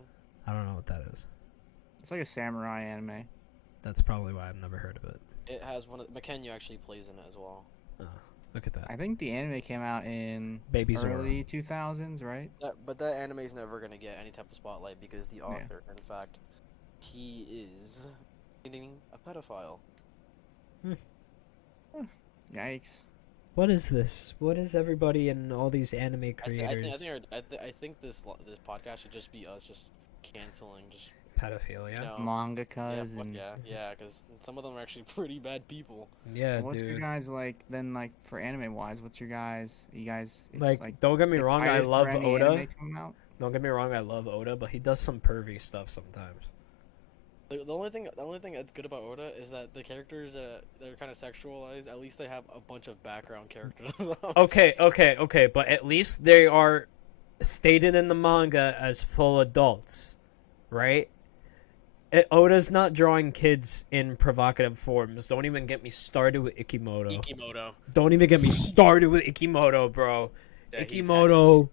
I don't know what that is. It's like a samurai anime. That's probably why I've never heard of it. It has McKenna actually plays in it as well. Oh, look at that. I think the anime came out in Baby early 2000s, right? But that anime is never gonna get any type of spotlight because the author, in fact, he is dating a pedophile. Yikes. What is this? What is everybody and all these anime creators? I think this podcast should just be us just canceling just pedophilia. You know, Mangakas and yeah, because some of them are actually pretty bad people. Yeah, what's dude. your guys like for anime wise? What's your guys? You guys like don't get me wrong, I love Oda. Don't get me wrong, I love Oda, but he does some pervy stuff sometimes. The only thing that's good about Oda is that the characters they're kind of sexualized. At least they have a bunch of background characters. Okay, but at least they are stated in the manga as full adults, right? Oda's not drawing kids in provocative forms. Don't even get me started with Ikimoto. Don't even get me started with Ikimoto, bro. Yeah, Ikimoto.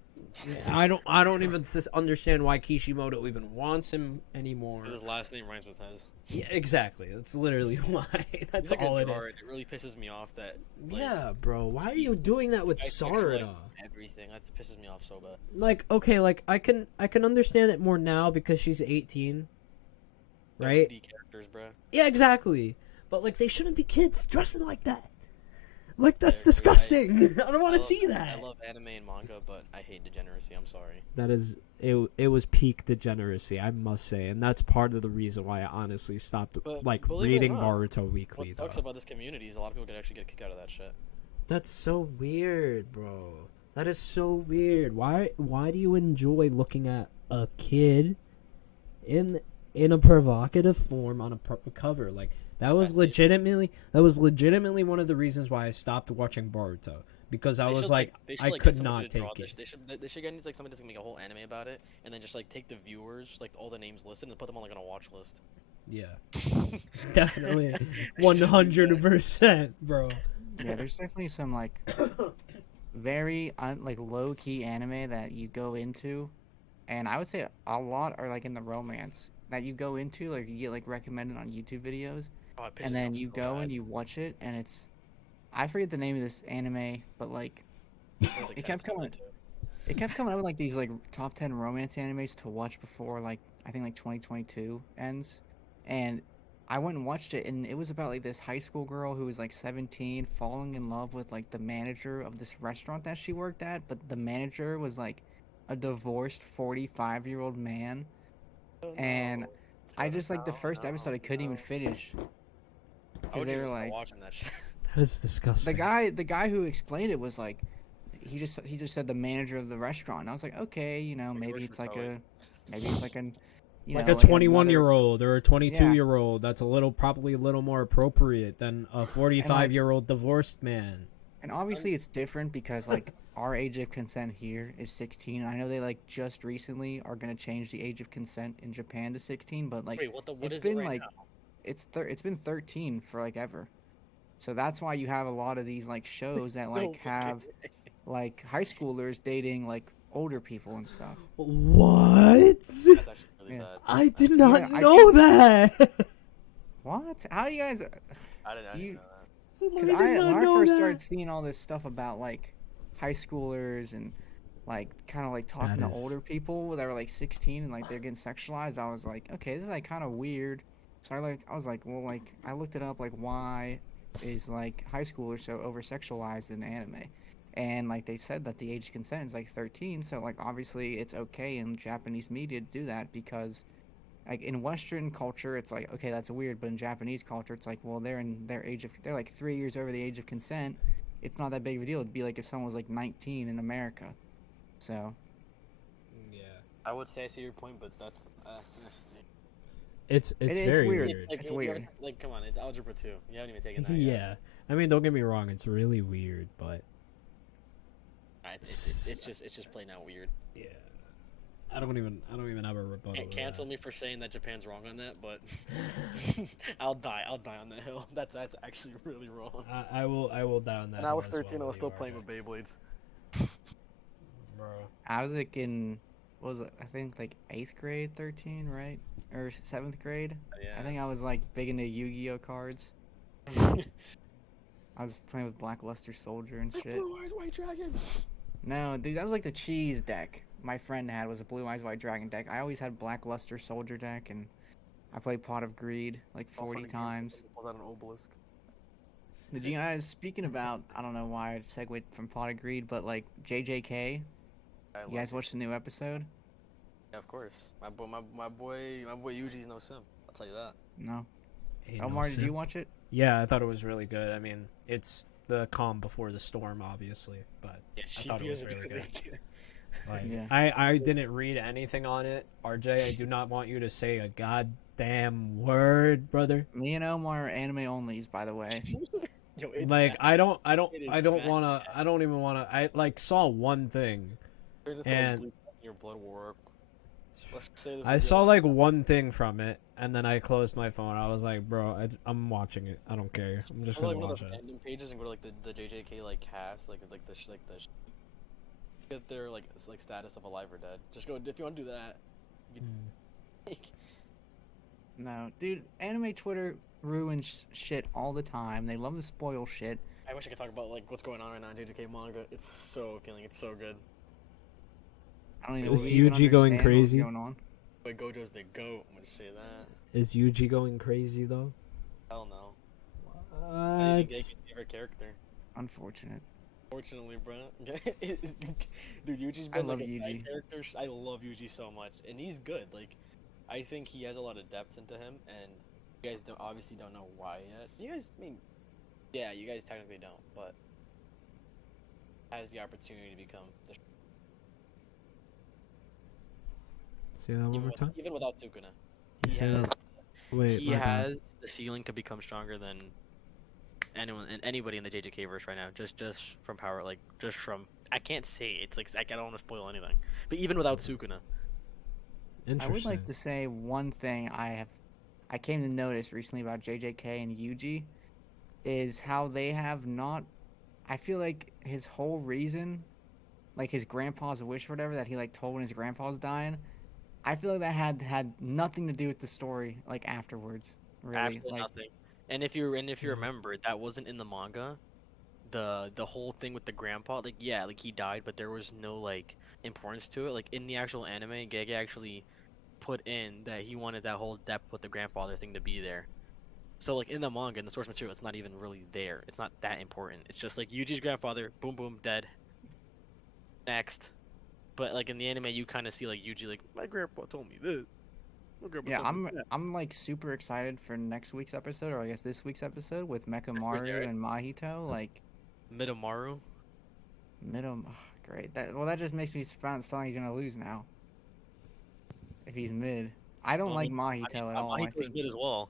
I don't even understand why Kishimoto even wants him anymore. His last name rhymes with his. Yeah, exactly. That's literally why. That's all it is. It really pisses me off that. Like, yeah, bro. Why are you doing that with Sarada? Everything that pisses me off so bad. Like, okay, like I can understand it more now because she's 18, right? Characters, bro. Yeah, exactly. But like, they shouldn't be kids dressing like that. Like, that's disgusting. I don't want to see that. I love anime and manga, but I hate degeneracy. I'm sorry. That is, it was peak degeneracy, I must say. And that's part of the reason why I honestly stopped, reading Naruto weekly. What sucks about this community is a lot of people could actually get kicked out of that shit. That's so weird, bro. That is so weird. Why do you enjoy looking at a kid in a provocative form on a cover? Like, That was legitimately one of the reasons why I stopped watching Boruto, because I was like, I could not take it. They should get like somebody that's gonna make a whole anime about it, and then just like take the viewers, like all the names listed, and put them on like on a watch list. Yeah, definitely, 100%, bro. Yeah, there's definitely some like very low key anime that you go into, and I would say a lot are like in the romance that you go into, like you get like recommended on YouTube videos. And then you go and you watch it, and it's, I forget the name of this anime, but like, it kept coming up with like these like top 10 romance animes to watch before like I think like 2022 ends, and I went and watched it, and it was about like this high school girl who was like 17 falling in love with like the manager of this restaurant that she worked at, but the manager was like a divorced 45-year-old man, and I just like the first episode I couldn't even finish. Because they were like watching that shit. That is disgusting. The guy who explained it was like, he just said the manager of the restaurant. And I was like, okay, you know, maybe it's like a 21-year-old or a 22-year-old. That's probably a little more appropriate than a 45-year-old divorced man. And obviously it's different because like our age of consent here is 16. I know they like just recently are gonna change the age of consent in Japan to 16, but like it's been like now? It's been 13 for like ever. So that's why you have a lot of these like shows that like have like high schoolers dating like older people and stuff. What? That's actually really bad. I did not know that. What? How do you guys? I didn't know that. Because when I first started seeing all this stuff about like high schoolers and like kind of like talking to older people that were like 16 and like they're getting sexualized, I was like, okay, this is like kind of weird. So I was like, well, like I looked it up, like why is like high schoolers so over sexualized in anime, and like they said that the age of consent is like 13, so like obviously it's okay in Japanese media to do that, because like in Western culture it's like, okay, that's weird, but in Japanese culture it's like, well, they're like 3 years over the age of consent, it's not that big of a deal. It'd be like if someone was like 19 in America. So Yeah. I would say I see your point, but that's It's it's very weird. weird. like, It's weird. Like, come on, it's algebra 2. You haven't even taken that yet. Yeah. I mean, don't get me wrong, it's really weird, but It's just plain out weird. yeah. I don't even have a rebuttal. Cancel me for saying that Japan's wrong on that, but I'll die on that hill. That's actually really wrong. I will die on that. And I hill was as 13. well I was with still you, playing RJ. with Beyblades. Bro. I was like in, what was it? I think like 8th grade, 13, right? Or 7th grade. Yeah. I think I was like big into Yu-Gi-Oh cards. I was playing with Black Luster Soldier and shit. Blue Eyes White Dragon. No, dude, that was like the cheese deck. My friend had was a Blue Eyes White Dragon deck. I always had Black Luster Soldier deck, and I played Pot of Greed like 40 times. Was that an obelisk? Did you guys, speaking about, I don't know why I segued from Pot of Greed, but like JJK, you guys watched the new episode? Yeah, of course. My boy Yuji's no sim. I'll tell you that. No. Ain't no Omar, did sim. you watch it? Yeah, I thought it was really good. I mean, it's the calm before the storm, obviously, but Yeah, thought it was really good. like, Yeah. I didn't read anything on it. RJ, I do not want you to say a goddamn word, brother. Me and Omar are anime onlys, by the way. Yo, it's Like, bad. I don't It is wanna. I don't even wanna. I like saw one thing. There's a and- bleed your blood work. Let's say this I is saw real. like one thing from it, and then I closed my phone. I was like, bro, I'm watching it. I don't care. I'm just Go to, gonna like one of watch the it. fandom pages and go to like the JJK like cast like get their like status of alive or dead. Just go if you want to do that. Mm. No, dude, anime Twitter ruins shit all the time. They love to spoil shit. I wish I could talk about like what's going on right now in JJK manga. It's so killing. It's so good. I don't even know. Is we even Yuji going understand what's crazy? going on. But Gojo's the goat. I'm gonna say that. Is Yuji going crazy though? Hell no. What? Get favorite character. Unfortunate. Fortunately, bro. Dude, Yuji's I been love like a Yuji. side character. I love Yuji so much, and he's good. Like, I think he has a lot of depth into him, and you guys obviously don't know why yet. You guys, I mean, yeah, you guys technically don't, but has the opportunity to become the Say that one more time. even without Sukuna. You He say has, that. Wait, he my bad. has the ceiling to become stronger than anyone and anybody in the JJK verse right now. Just from power, like just from. I can't say it's like I don't want to spoil anything, but even without Sukuna. I Interesting. would like to say one thing I came to notice recently about JJK and Yuji is how they have not. I feel like his whole reason, like his grandpa's wish or whatever that he like told when his grandpa was dying, I feel like that had nothing to do with the story like afterwards. Really, Absolutely like nothing. And if you Yeah. remember, that wasn't in the manga. The whole thing with the grandpa, like yeah, like he died, but there was no like importance to it. Like in the actual anime, Gege actually put in that he wanted that whole depth with the grandfather thing to be there. So like in the manga, in the source material, it's not even really there. It's not that important. It's just like Yuji's grandfather, boom boom, dead. Next. But like in the anime, you kind of see like Yuji like my grandpa told me this. My grandpa yeah, told me that. I'm like super excited for next week's episode, or I guess this week's episode with Where's Mekamaru Derek? and Mahito. Like Midamaru. middle, great. That just makes me sound like he's gonna lose now. If he's mid, I don't Well, like Mahito at all. I Mahito's think, mid as well.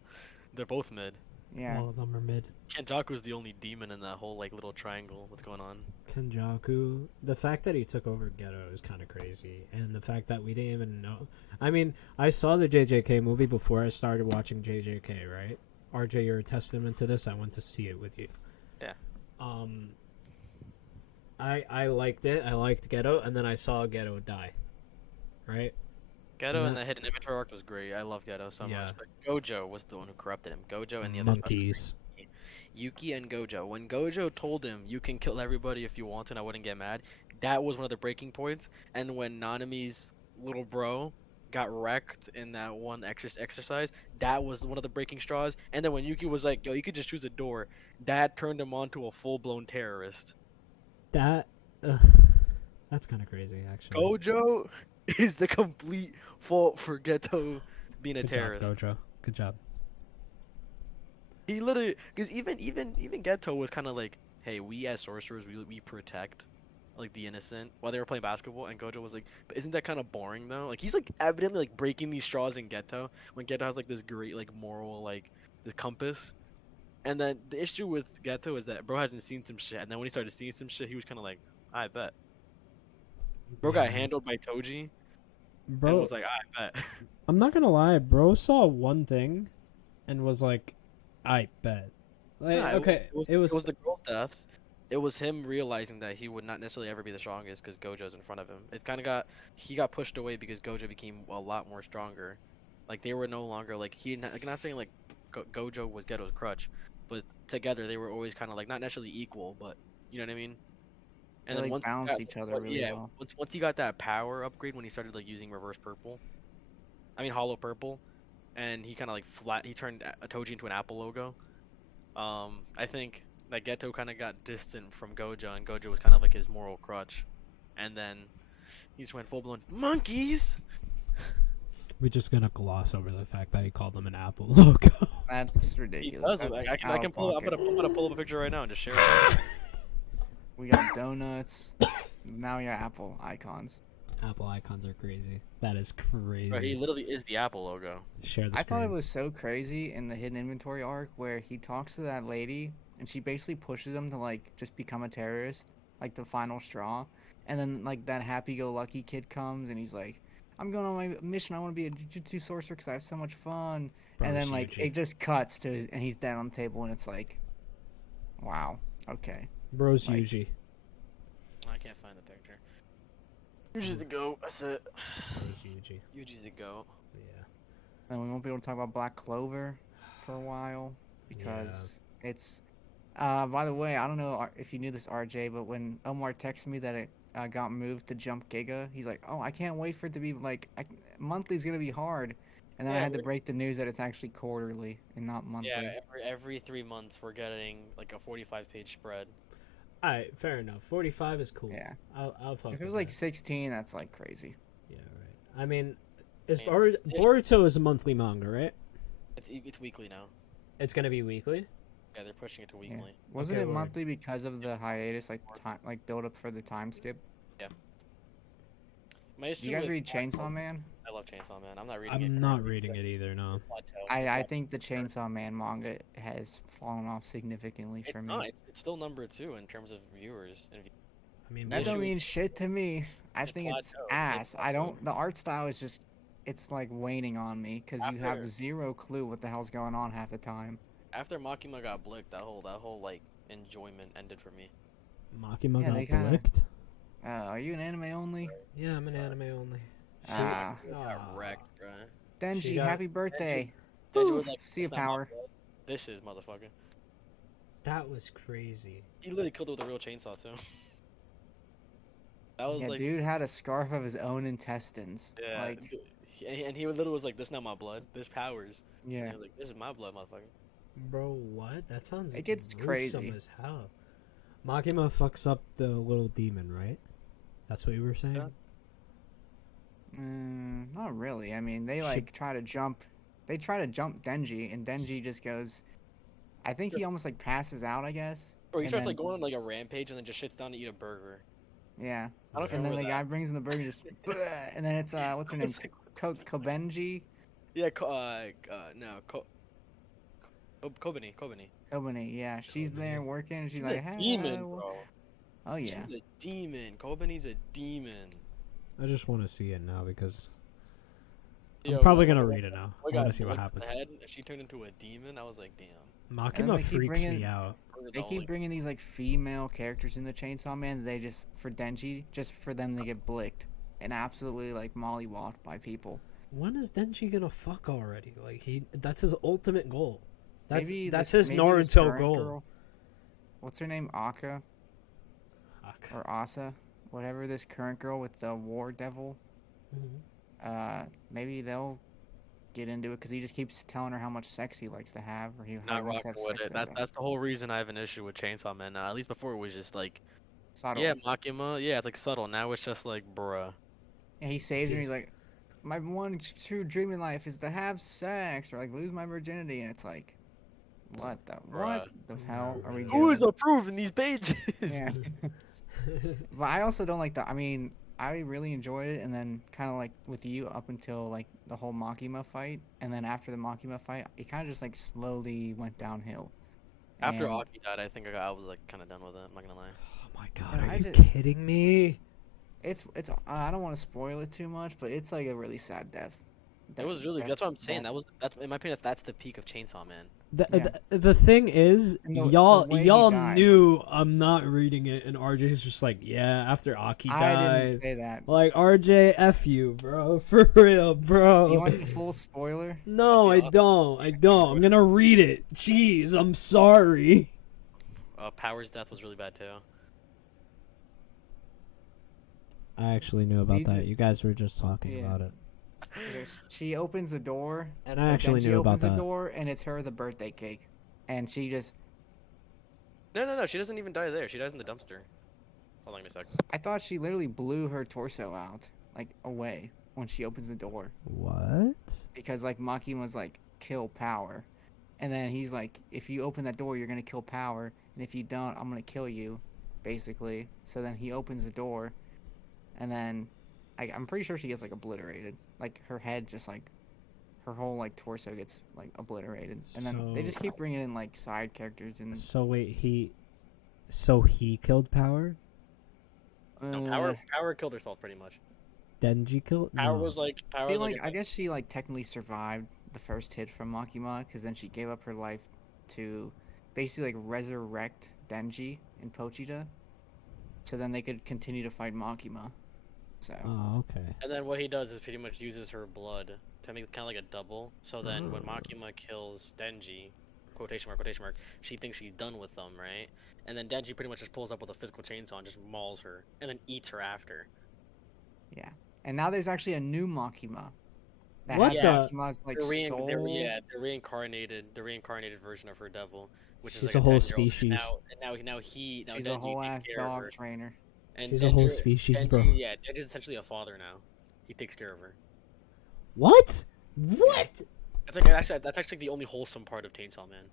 They're both mid. yeah. All of them are mid. Kenjaku's the only demon in that whole like little triangle. What's going on? Kenjaku. The fact that he took over Ghetto is kind of crazy, and the fact that we didn't even know. I mean, I saw the JJK movie before I started watching JJK, right? RJ, you're a testament to this. I went to see it with you. Yeah. I liked it. I liked Ghetto, and then I saw Ghetto die. Right? Ghetto And and that- the hidden inventory arc was great. I love Ghetto so Yeah. much. But Gojo was the one who corrupted him. Gojo and the other Monkeys. Yuki and Gojo. When Gojo told him you can kill everybody if you want to and I wouldn't get mad, that was one of the breaking points. And when Nanami's little bro got wrecked in that one exercise, that was one of the breaking straws. And then when Yuki was like, yo, you could just choose a door, that turned him on to a full-blown terrorist. That's kind of crazy, actually. Gojo is the complete fault for Geto being a Good terrorist. job, Gojo. Good job. He literally, because even Geto was kind of like, hey, we as sorcerers, we protect like the innocent while they were playing basketball, and Gojo was like, but isn't that kind of boring though? Like he's like evidently like breaking these straws in Geto when Geto has like this great like moral like the compass. And then the issue with Geto is that bro hasn't seen some shit, and then when he started seeing some shit, he was kind of like, I bet. Bro got Yeah. handled by Toji and Bro, was like, I bet. I'm not gonna lie, bro saw one thing and was like, I bet. Like, Nah, okay, it was the girl's death. It was him realizing that he would not necessarily ever be the strongest because Gojo's in front of him. It kind of he got pushed away because Gojo became a lot more stronger. Like they were no longer like like not saying like Gojo was Geto's crutch, but together they were always kind of like not necessarily equal, but you know what I mean. They And then like once he balance got, each other really yeah, well. once he got that power upgrade when he started like using reverse purple, I mean hollow purple, and he kind of like he turned Toji into an apple logo. I think that Geto kind of got distant from Gojo, and Gojo was kind of like his moral crutch, and then he just went full blown monkeys. We're just gonna gloss over the fact that he called them an Apple logo. That's He ridiculous. does. That's I out can of pull. pocket. I'm gonna pull up a picture right now and just share it. We got donuts. Now we got Apple icons. Apple icons are crazy. That is crazy. Bro, he literally is the Apple logo. Share the I thought it screen. was so crazy in the hidden inventory arc where he talks to that lady and she basically pushes him to like just become a terrorist, like the final straw. And then like that happy-go-lucky kid comes and he's like, "I'm going on my mission. I want to be a jujutsu sorcerer because I have so much fun." Bro, And then like Yuji. it just cuts to and he's dead on the table and it's like, wow, okay. Bros like- Yuji. I can't find the picture. Yuji's the goat. That's it. Bros Yuji. Yuji's the goat. Yeah. And we won't be able to talk about Black Clover for a while because it's. By the way, I don't know if you knew this, RJ, but when Omar texted me that it got moved to Jump Giga, he's like, "Oh, I can't wait for it to be like monthly's gonna be hard," and then I Yeah, had to break the news that it's actually quarterly and not monthly. Yeah, every 3 months we're getting like a 45-page spread. Alright, fair enough. 45 is cool. Yeah. I'll fuck If it with was like that. 16, that's like crazy. Yeah, right. I mean, is Man, Boruto is a monthly manga, right? It's weekly now. It's gonna be weekly. Yeah, they're pushing it to Yeah. weekly. Wasn't Okay, it word. monthly because of the hiatus, like time, like build up for the time skip? My issue Do you guys with read Black Chainsaw Clover- Man? I love Chainsaw Man. I'm not reading it. I'm not reading it either. No. I think the Chainsaw Man manga has fallen off significantly It's for me. not. It's still number 2 in terms of viewers. I mean, That issue don't is- mean shit to me. I It's think it's plateaued. ass. It's I don't. plateaued. The art style is just. It's like waning on me because you After- have zero clue what the hell's going on half the time. After Makima got blicked, that whole like enjoyment ended for me. Makima Yeah, they got kinda- blicked. Are you an anime only? Yeah, I'm an anime only. Ah. Got wrecked, bro. Denji, got- happy birthday. Denji Oof, was like, see you, "It's not my power. blood. This is motherfucker." That was crazy. He literally killed it with a real chainsaw too. That was Yeah, like, dude had a scarf of his own intestines. yeah, Like, and he literally was like, "This not my blood. This powers." And yeah. he was like, "This is my blood, motherfucker." Bro, what? That sounds It gets gruesome crazy. as hell. Makima fucks up the little demon, right? That's what you were saying? Yeah. Not really. I mean, they Should- like try to jump. They try to jump Denji, and Denji just goes. I think he Just- almost like passes out. I guess. Bro, he And starts then- like going on like a rampage and then just sits down to eat a burger. Yeah. I don't And then remember the that. guy brings in the burger, just. "Bleh," and then it's what's her name? Kobenji. Yeah, no, Kobani. Kobani. Yeah, she's there Kobani. working, and she's She's like, a demon, "Hello." bro. Oh yeah. She's a demon. Kobani's a demon. I just want to see it now because Yo, I'm probably when gonna I- read it now. when I I want got to see what blicked in the happens. head and she turned into a demon. I was like, damn. Makima they keep freaks me bringing- out. They keep bringing these like female characters in the Chainsaw Man. They just for Denji, just for them to get blicked and absolutely like mollywopped by people. When is Denji gonna fuck already? Like that's his ultimate goal. That's Maybe that's this- his maybe this Naruto current goal. girl- what's her name? Aka Fuck. or Asa, whatever. This current girl with the War Devil. Mhm. Maybe they'll get into it because he just keeps telling her how much sex he likes to have, or he Not likes to rocking have with sex it. every day. That's the whole reason I have an issue with Chainsaw Man now. At least before it was just like, Subtle. yeah, Makima, yeah, it's like subtle. Now it's just like, bruh. And he saves her. And He's- he's like, "My one true dream in life is to have sex, or like lose my virginity." And it's like, What the Bruh. hell are we Who is doing? approving these pages? Yeah. But I also don't like the. I mean, I really enjoyed it, and then kind of like with you up until like the whole Makima fight, and then after the Makima fight, it kind of just like slowly went downhill. After And Aki died, I think I was like kind of done with it. I'm not gonna lie. Oh my god, And are I you just- kidding me? it's I don't want to spoil it too much, but it's like a really sad death. It was really. Death- That's what I'm saying. death. That's in my opinion. That's the peak of Chainsaw Man. The, Yeah. the thing is, And the way he y'all died. knew I'm not reading it, and RJ's just like, yeah, after Aki I died. didn't say that. Like, RJ, F you, bro. For real, bro. You want the full spoiler? No, I Yeah, don't. I don't. I'm gonna read it. Jeez, I'm sorry. Power's death was really bad too. I actually knew about Neither- that. You guys were just talking Yeah. about it. She opens the door, And I but actually then she knew about opens the that. door, and it's her the birthday cake, and she just. No. She doesn't even die there. She dies in the dumpster. Hold on, give me a sec. I thought she literally blew her torso out, like away, when she opens the door, What? because like Maki was like kill Power, and then he's like, if you open that door, you're gonna kill Power, and if you don't, I'm gonna kill you, basically. So then he opens the door, and then I'm pretty sure she gets like obliterated, like her head just like. Her whole like torso gets like obliterated, and then they So- just keep bringing in like side characters and So wait, so he killed Power? No, uh, Power killed herself pretty much. Denji killed? Power No. was like I feel like I guess she like technically survived the first hit from Makima, because then she gave up her life to basically like resurrect Denji and Pochita, so then they could continue to fight Makima. So Oh, okay. And then what he does is pretty much uses her blood to make kind of like a double. So then when Makima kills Denji, quotation mark, she thinks she's done with them, right? And then Denji pretty much just pulls up with a physical chainsaw and just mauls her, and then eats her after. yeah, and now there's actually a new Makima. That What has the- Makima's like The soul. reincarnated version of her devil, which She's is a like whole 10-year-old. species. Now Denji She's a whole takes ass care of dog her. trainer. And She's a whole Denji- species, Denji, bro. Yeah, Denji's essentially a father now. He takes care of her. What? What? That's actually the only wholesome part of Chainsaw Man.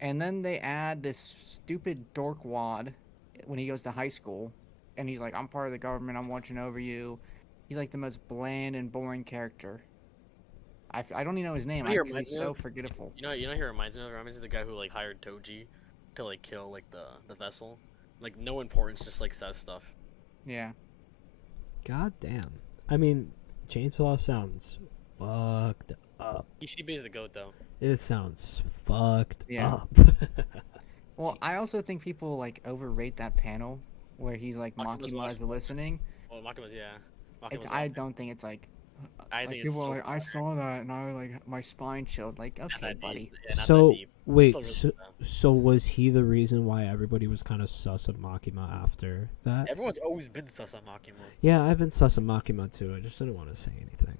And then they add this stupid dork wad when he goes to high school, and he's like, "I'm part of the government. I'm watching over you." He's like the most bland and boring character. I don't even know his name. You know, he Because reminds he's me so of- forgetful. You know who he reminds me of? He reminds me of the guy who like hired Toji to like kill like the vessel. Like no importance, just like says stuff. Yeah. God damn. I mean, Chainsaw sounds fucked up. Ishibe's the goat though. It sounds fucked Yeah. up. Well, I also think people like overrate that panel where he's like Makima's Makima is listening. Well, Makima's It's Makima's I awesome. don't think it's like. I Like think it's people so are like, I clever. saw that and I like my spine chilled. Like, Not okay, that buddy. deep. Yeah, not So that deep. wait, Still really so, good, though. so was he the reason why everybody was kind of sus of Makima after that? Everyone's always been sus on Makima. Yeah, I've been sus of Makima too. I just didn't want to say anything.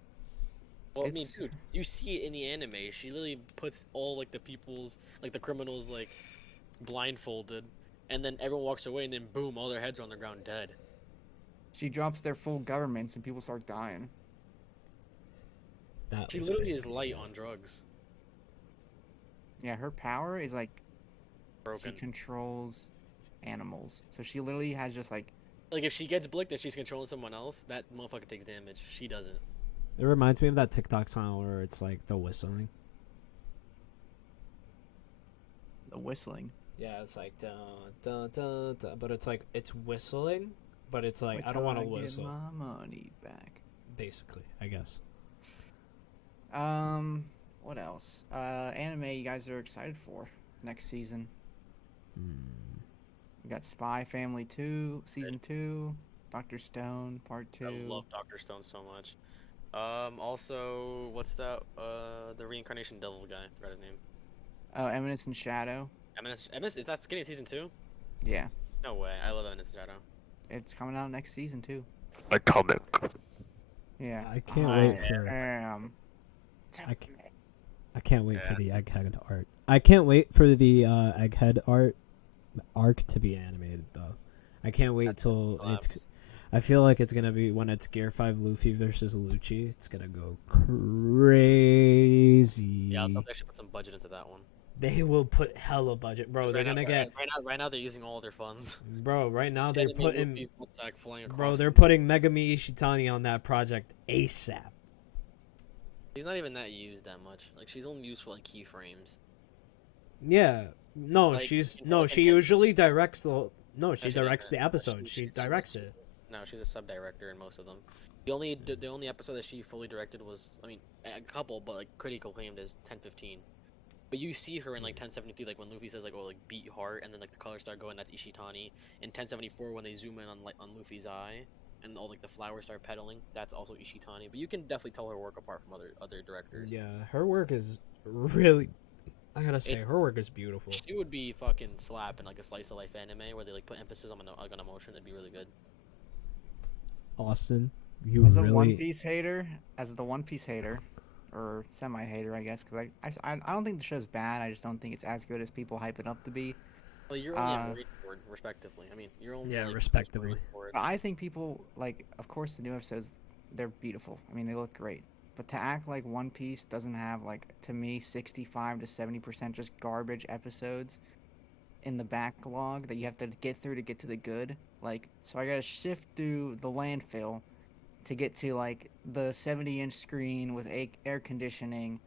Well, I mean, It's- dude, you see it in the anime. She literally puts all like the people's, like the criminals, like blindfolded, and then everyone walks away, and then boom, all their heads are on the ground dead. She drops their full governments and people start dying. That She was literally big. is light on drugs. Yeah, her power is like Broken. she controls animals. So she literally has just like Like if she gets blicked and she's controlling someone else, that motherfucker takes damage. She doesn't. It reminds me of that TikTok song where it's like the whistling. the whistling. Yeah, it's like dun dun dun dun, but it's like it's whistling, but it's like I don't want to Till get whistle. my money back. Basically, I guess. What else? Anime you guys are excited for next season? We got Spy Family 2, Season 2, Doctor Stone, Part 2. I love Dr. Stone so much. Also, what's that? The reincarnation devil guy. I forgot his name. Oh, Eminence and Shadow. Eminence, is that getting season 2? Yeah, No way. I love Eminence and Shadow. it's coming out next season too. A comic. Yeah. I can't wait for Um, I can't wait for Yeah. the Egghead art. I can't wait for the Egghead arc to be animated though. I can't wait till it's. Collapse. I feel like it's gonna be when it's Gear 5 Luffy versus Lucci. It's gonna go crazy. Yeah, I'll actually put some budget into that one. They will put hella budget, bro. They're gonna get, right now they're using all their funds. bro. Right now they're putting, bro. They're putting Megami Ishitani on that project ASAP. She's not even that used that much. Like she's only used for like keyframes. Yeah, no, Like, she usually directs the. No, she she directs doesn't. the episode. She She's directs it. No, she's a sub-director in most of them. The only episode that she fully directed was, I mean, a couple, but like critically acclaimed is 1015. But you see her in like 1073, like when Luffy says like, "Oh, like beat your heart," and then like the colors start going. That's Ishitani. In 1074, when they zoom in on Luffy's eye, and all like the flowers start pedaling, that's also Ishitani. But you can definitely tell her work apart from other directors. Yeah, her work is really. I gotta say, her work is beautiful. She would be fucking slap in like a slice of life anime where they like put emphasis on like on emotion. It'd be really good. Austin, you As really. a One Piece hater, or semi-hater, I guess, because I don't think the show's bad. I just don't think it's as good as people hype it up to be. Well, you're only a Marine Board, respectively. I mean, you're only respectively. But I think people like, of course, the new episodes, they're beautiful. I mean, they look great. But to act like One Piece doesn't have, like, to me, 65 to 70% just garbage episodes in the backlog that you have to get through to get to the good. Like, so I gotta shift through the landfill to get to, like, the 70-inch screen with air conditioning,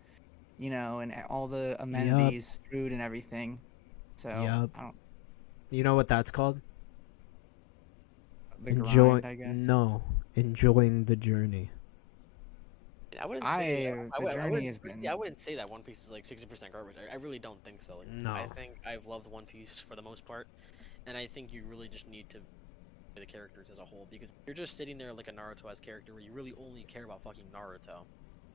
you know, and all the amenities, food and everything. So, I don't... You know what that's called? The grind, I guess. No, enjoying the journey. I wouldn't say I wouldn't say that One Piece is like 60% garbage. I really don't think so. Like, no. I think I've loved One Piece for the most part, and I think you really just need to the characters as a whole, because if you're just sitting there like a Naruto-esque character where you really only care about fucking Naruto,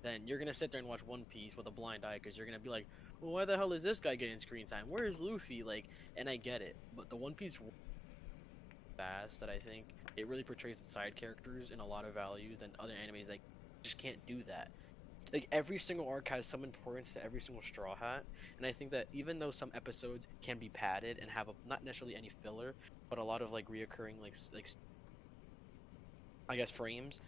then you're gonna sit there and watch One Piece with a blind eye because you're gonna be like, well, why the hell is this guy getting screen time? Where is Luffy? Like, and I get it, but the One Piece fast that I think it really portrays the side characters in a lot of values than other animes that just can't do that. Like every single arc has some importance to every single Straw Hat, and I think that even though some episodes can be padded and have not necessarily any filler, but a lot of like reoccurring like I guess frames,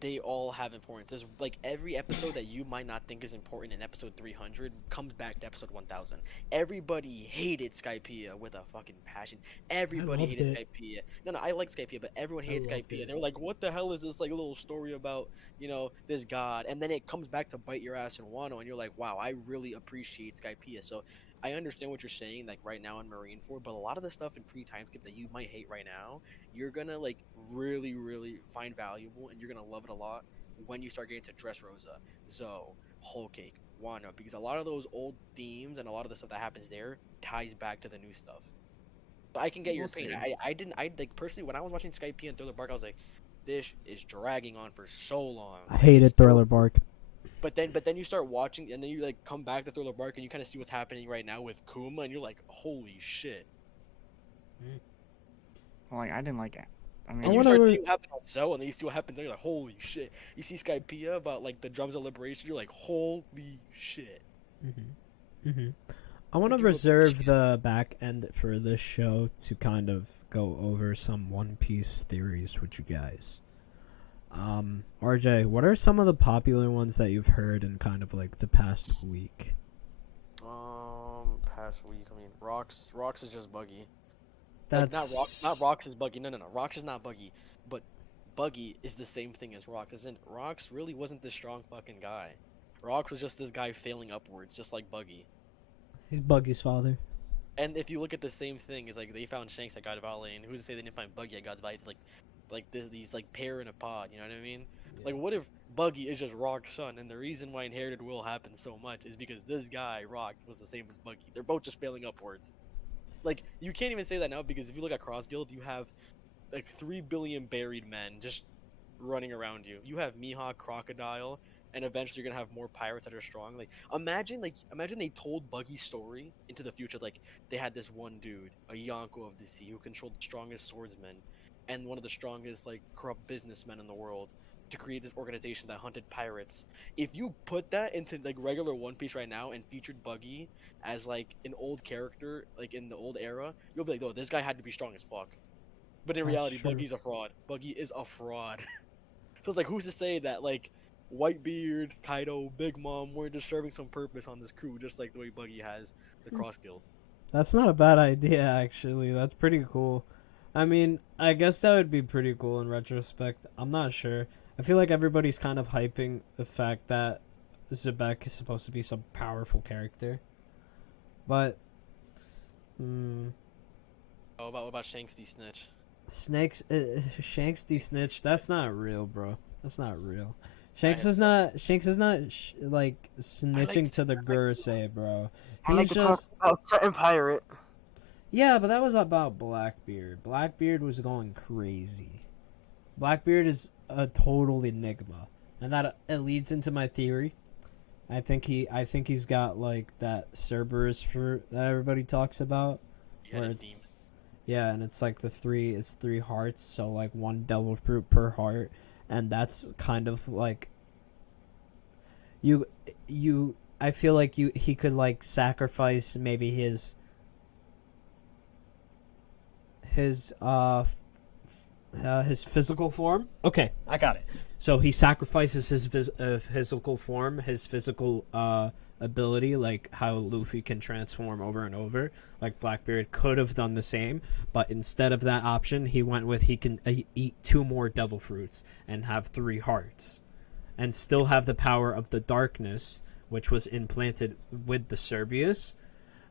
they all have importance. There's like every episode that you might not think is important in episode 300 comes back to episode 1000. Everybody hated Skypiea with a fucking passion. Everybody hated Skypiea. No, I like Skypiea, but everyone hates Skypiea. They were like, what the hell is this like little story about, you know, this god? And then it comes back to bite your ass in Wano, and you're like, wow, I really appreciate Skypiea. So I understand what you're saying, like right now in Marineford, but a lot of the stuff in pre-timeskip that you might hate right now, you're gonna like really, really find valuable, and you're gonna love it a lot when you start getting to Dressrosa, Zoe, Whole Cake, Wano, because a lot of those old themes and a lot of the stuff that happens there ties back to the new stuff. But I can get your pain. I like personally when I was watching Skype and Thriller Bark, I was like, this is dragging on for so long. I hated Thriller Bark. But then you start watching, and then you like come back to Thriller Bark, and you kind of see what's happening right now with Kuma, and you're like, holy shit. Well, like I didn't like it. I mean, and you start seeing what happened on Zoe, and then you see what happens there, you're like, holy shit. You see Skypiea about like the drums of liberation, you're like, holy shit. I want to reserve the back end for this show to kind of go over some One Piece theories with you guys. RJ, what are some of the popular ones that you've heard in kind of like the past week? Past week, I mean, Rocks is just buggy. That's not Rocks is buggy. No. Rocks is not buggy, but Buggy is the same thing as Rocks. As in, Rocks really wasn't this strong fucking guy. Rocks was just this guy failing upwards, just like Buggy. He's Buggy's father. And if you look at the same thing, it's like they found Shanks at God Valley, and who's to say they didn't find Buggy at God's Valley? It's like these like pair in a pod, you know what I mean? Yeah. Like what if Buggy is just Rock's son, and the reason why Inherited Will happens so much is because this guy, Rock, was the same as Buggy. They're both just failing upwards. Like, you can't even say that now, because if you look at Cross Guild, you have like 3 billion buried men just running around you. You have Mihawk, Crocodile, and eventually you're gonna have more pirates that are strong. Like imagine they told Buggy's story into the future. Like they had this one dude, a Yonko of the sea, who controlled the strongest swordsman and one of the strongest like corrupt businessmen in the world, to create this organization that hunted pirates. If you put that into like regular One Piece right now and featured Buggy as like an old character, like in the old era, you'll be like, oh, this guy had to be strong as fuck. But in reality, Buggy's a fraud. Buggy is a fraud. So it's like, who's to say that like Whitebeard, Kaido, Big Mom weren't just serving some purpose on this crew, just like the way Buggy has the Cross Guild. That's not a bad idea, actually. That's pretty cool. I mean, I guess that would be pretty cool in retrospect. I'm not sure. I feel like everybody's kind of hyping the fact that Zebek is supposed to be some powerful character. But, Oh, what about Shanks the Snitch? Shanks the Snitch, that's not real, bro. That's not real. Shanks is not like snitching to the Gurusei, bro. I like He's to talk about certain pirate. Yeah, but that was about Blackbeard. Blackbeard was going crazy. Blackbeard is a total enigma, and that it leads into my theory. I think he's got like that Cerberus fruit that everybody talks about. Yeah, Where the it's, demon. yeah, and it's like it's 3 hearts, so like 1 devil fruit per heart, and that's kind of like you. I feel like he could like sacrifice maybe his physical form. Okay, I got it. So he sacrifices his physical form, his physical ability, like how Luffy can transform over and over. Like Blackbeard could have done the same, but instead of that option, he went with he can eat 2 more devil fruits and have 3 hearts, and still have the power of the darkness, which was implanted with the Cerberus.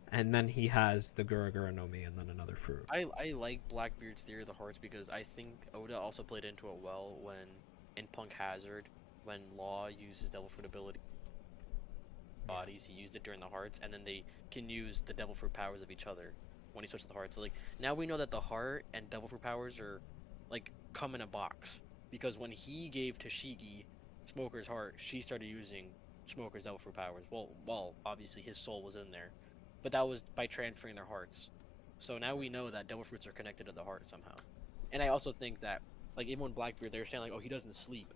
And then he has the Gurugura no Mi and then another fruit. I like Blackbeard's theory of the hearts because I think Oda also played into it well when in Punk Hazard, when Law uses Devil Fruit ability bodies, he used it during the hearts, and then they can use the Devil Fruit powers of each other when he switches the hearts. So like now we know that the heart and Devil Fruit powers are like come in a box, because when he gave Tashigi Smoker's heart, she started using Smoker's Devil Fruit powers. Well, obviously his soul was in there. But that was by transferring their hearts. So now we know that devil fruits are connected to the heart somehow. And I also think that, like, even when Blackbeard, they were saying, like, oh, he doesn't sleep.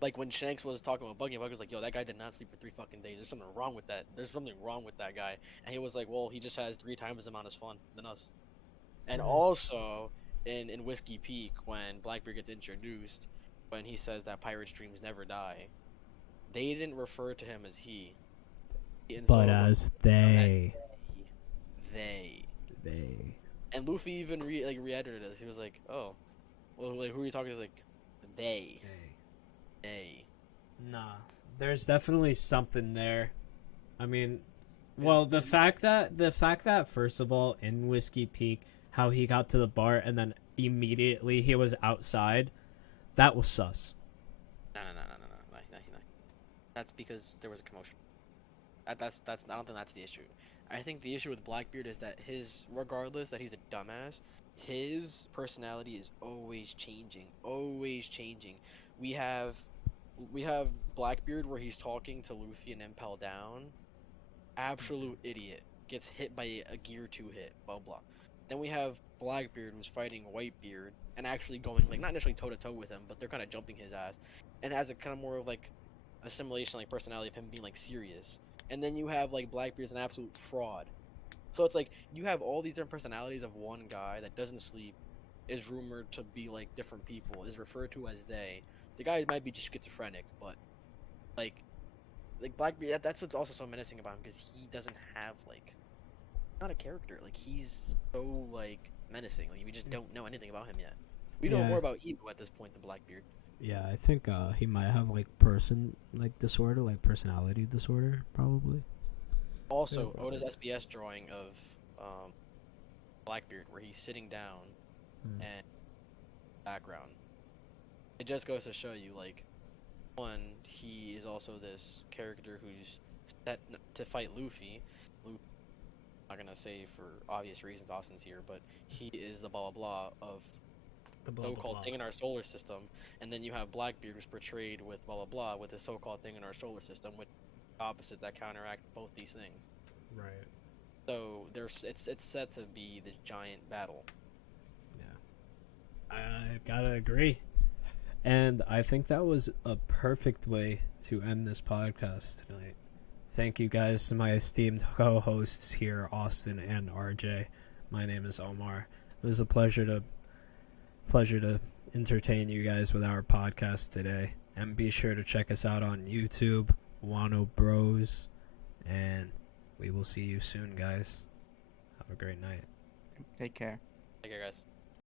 Like, when Shanks was talking about Buggy, Buggy was like, yo, that guy did not sleep for 3 fucking days. There's something wrong with that. There's something wrong with that guy. And he was like, well, he just has 3 times the amount of fun than us. And also, in Whiskey Peak, when Blackbeard gets introduced, when he says that pirates' dreams never die, they didn't refer to him as he. But as they. And Luffy even reiterated it. He was like, "Oh, well, like who are you talking to?" He's like, "They." Nah, there's definitely something there. I mean, well, the fact that first of all in Whiskey Peak, how he got to the bar and then immediately he was outside, that was sus. No. That's because there was a commotion. That's I don't think that's the issue. I think the issue with Blackbeard is that regardless that he's a dumbass, his personality is always changing. We have Blackbeard where he's talking to Luffy and Impel Down. Absolute idiot. Gets hit by a Gear 2 hit, blah blah. Then we have Blackbeard who's fighting Whitebeard and actually going like not necessarily toe to toe with him, but they're kind of jumping his ass and has a kind of more of like a simulation like personality of him being like serious. And then you have like Blackbeard's an absolute fraud. So it's like you have all these different personalities of one guy that doesn't sleep, is rumored to be like different people, is referred to as they. The guy might be just schizophrenic, but like Blackbeard, that's what's also so menacing about him, because he doesn't have like not a character. Like he's so like menacing. Like we just don't know anything about him yet. We know more about Ego at this point than Blackbeard. Yeah, I think he might have like disorder, like personality disorder, probably. Also, Oda's SBS drawing of Blackbeard, where he's sitting down and background. It just goes to show you, like, one, he is also this character who's set to fight Luffy. I'm not gonna say for obvious reasons, Austin's here, but he is the blah blah blah of so-called thing in our solar system, and then you have Blackbeard who's portrayed with blah blah blah with the so-called thing in our solar system, with opposite that counteract both these things. Right. So it's set to be this giant battle. Yeah. I gotta agree. And I think that was a perfect way to end this podcast tonight. Thank you guys to my esteemed co-hosts here, Austin and RJ. My name is Omar. It was a pleasure to entertain you guys with our podcast today, And be sure to check us out on YouTube, Wano Bros. And we will see you soon, guys. Have a great night. Take care. Take care, guys.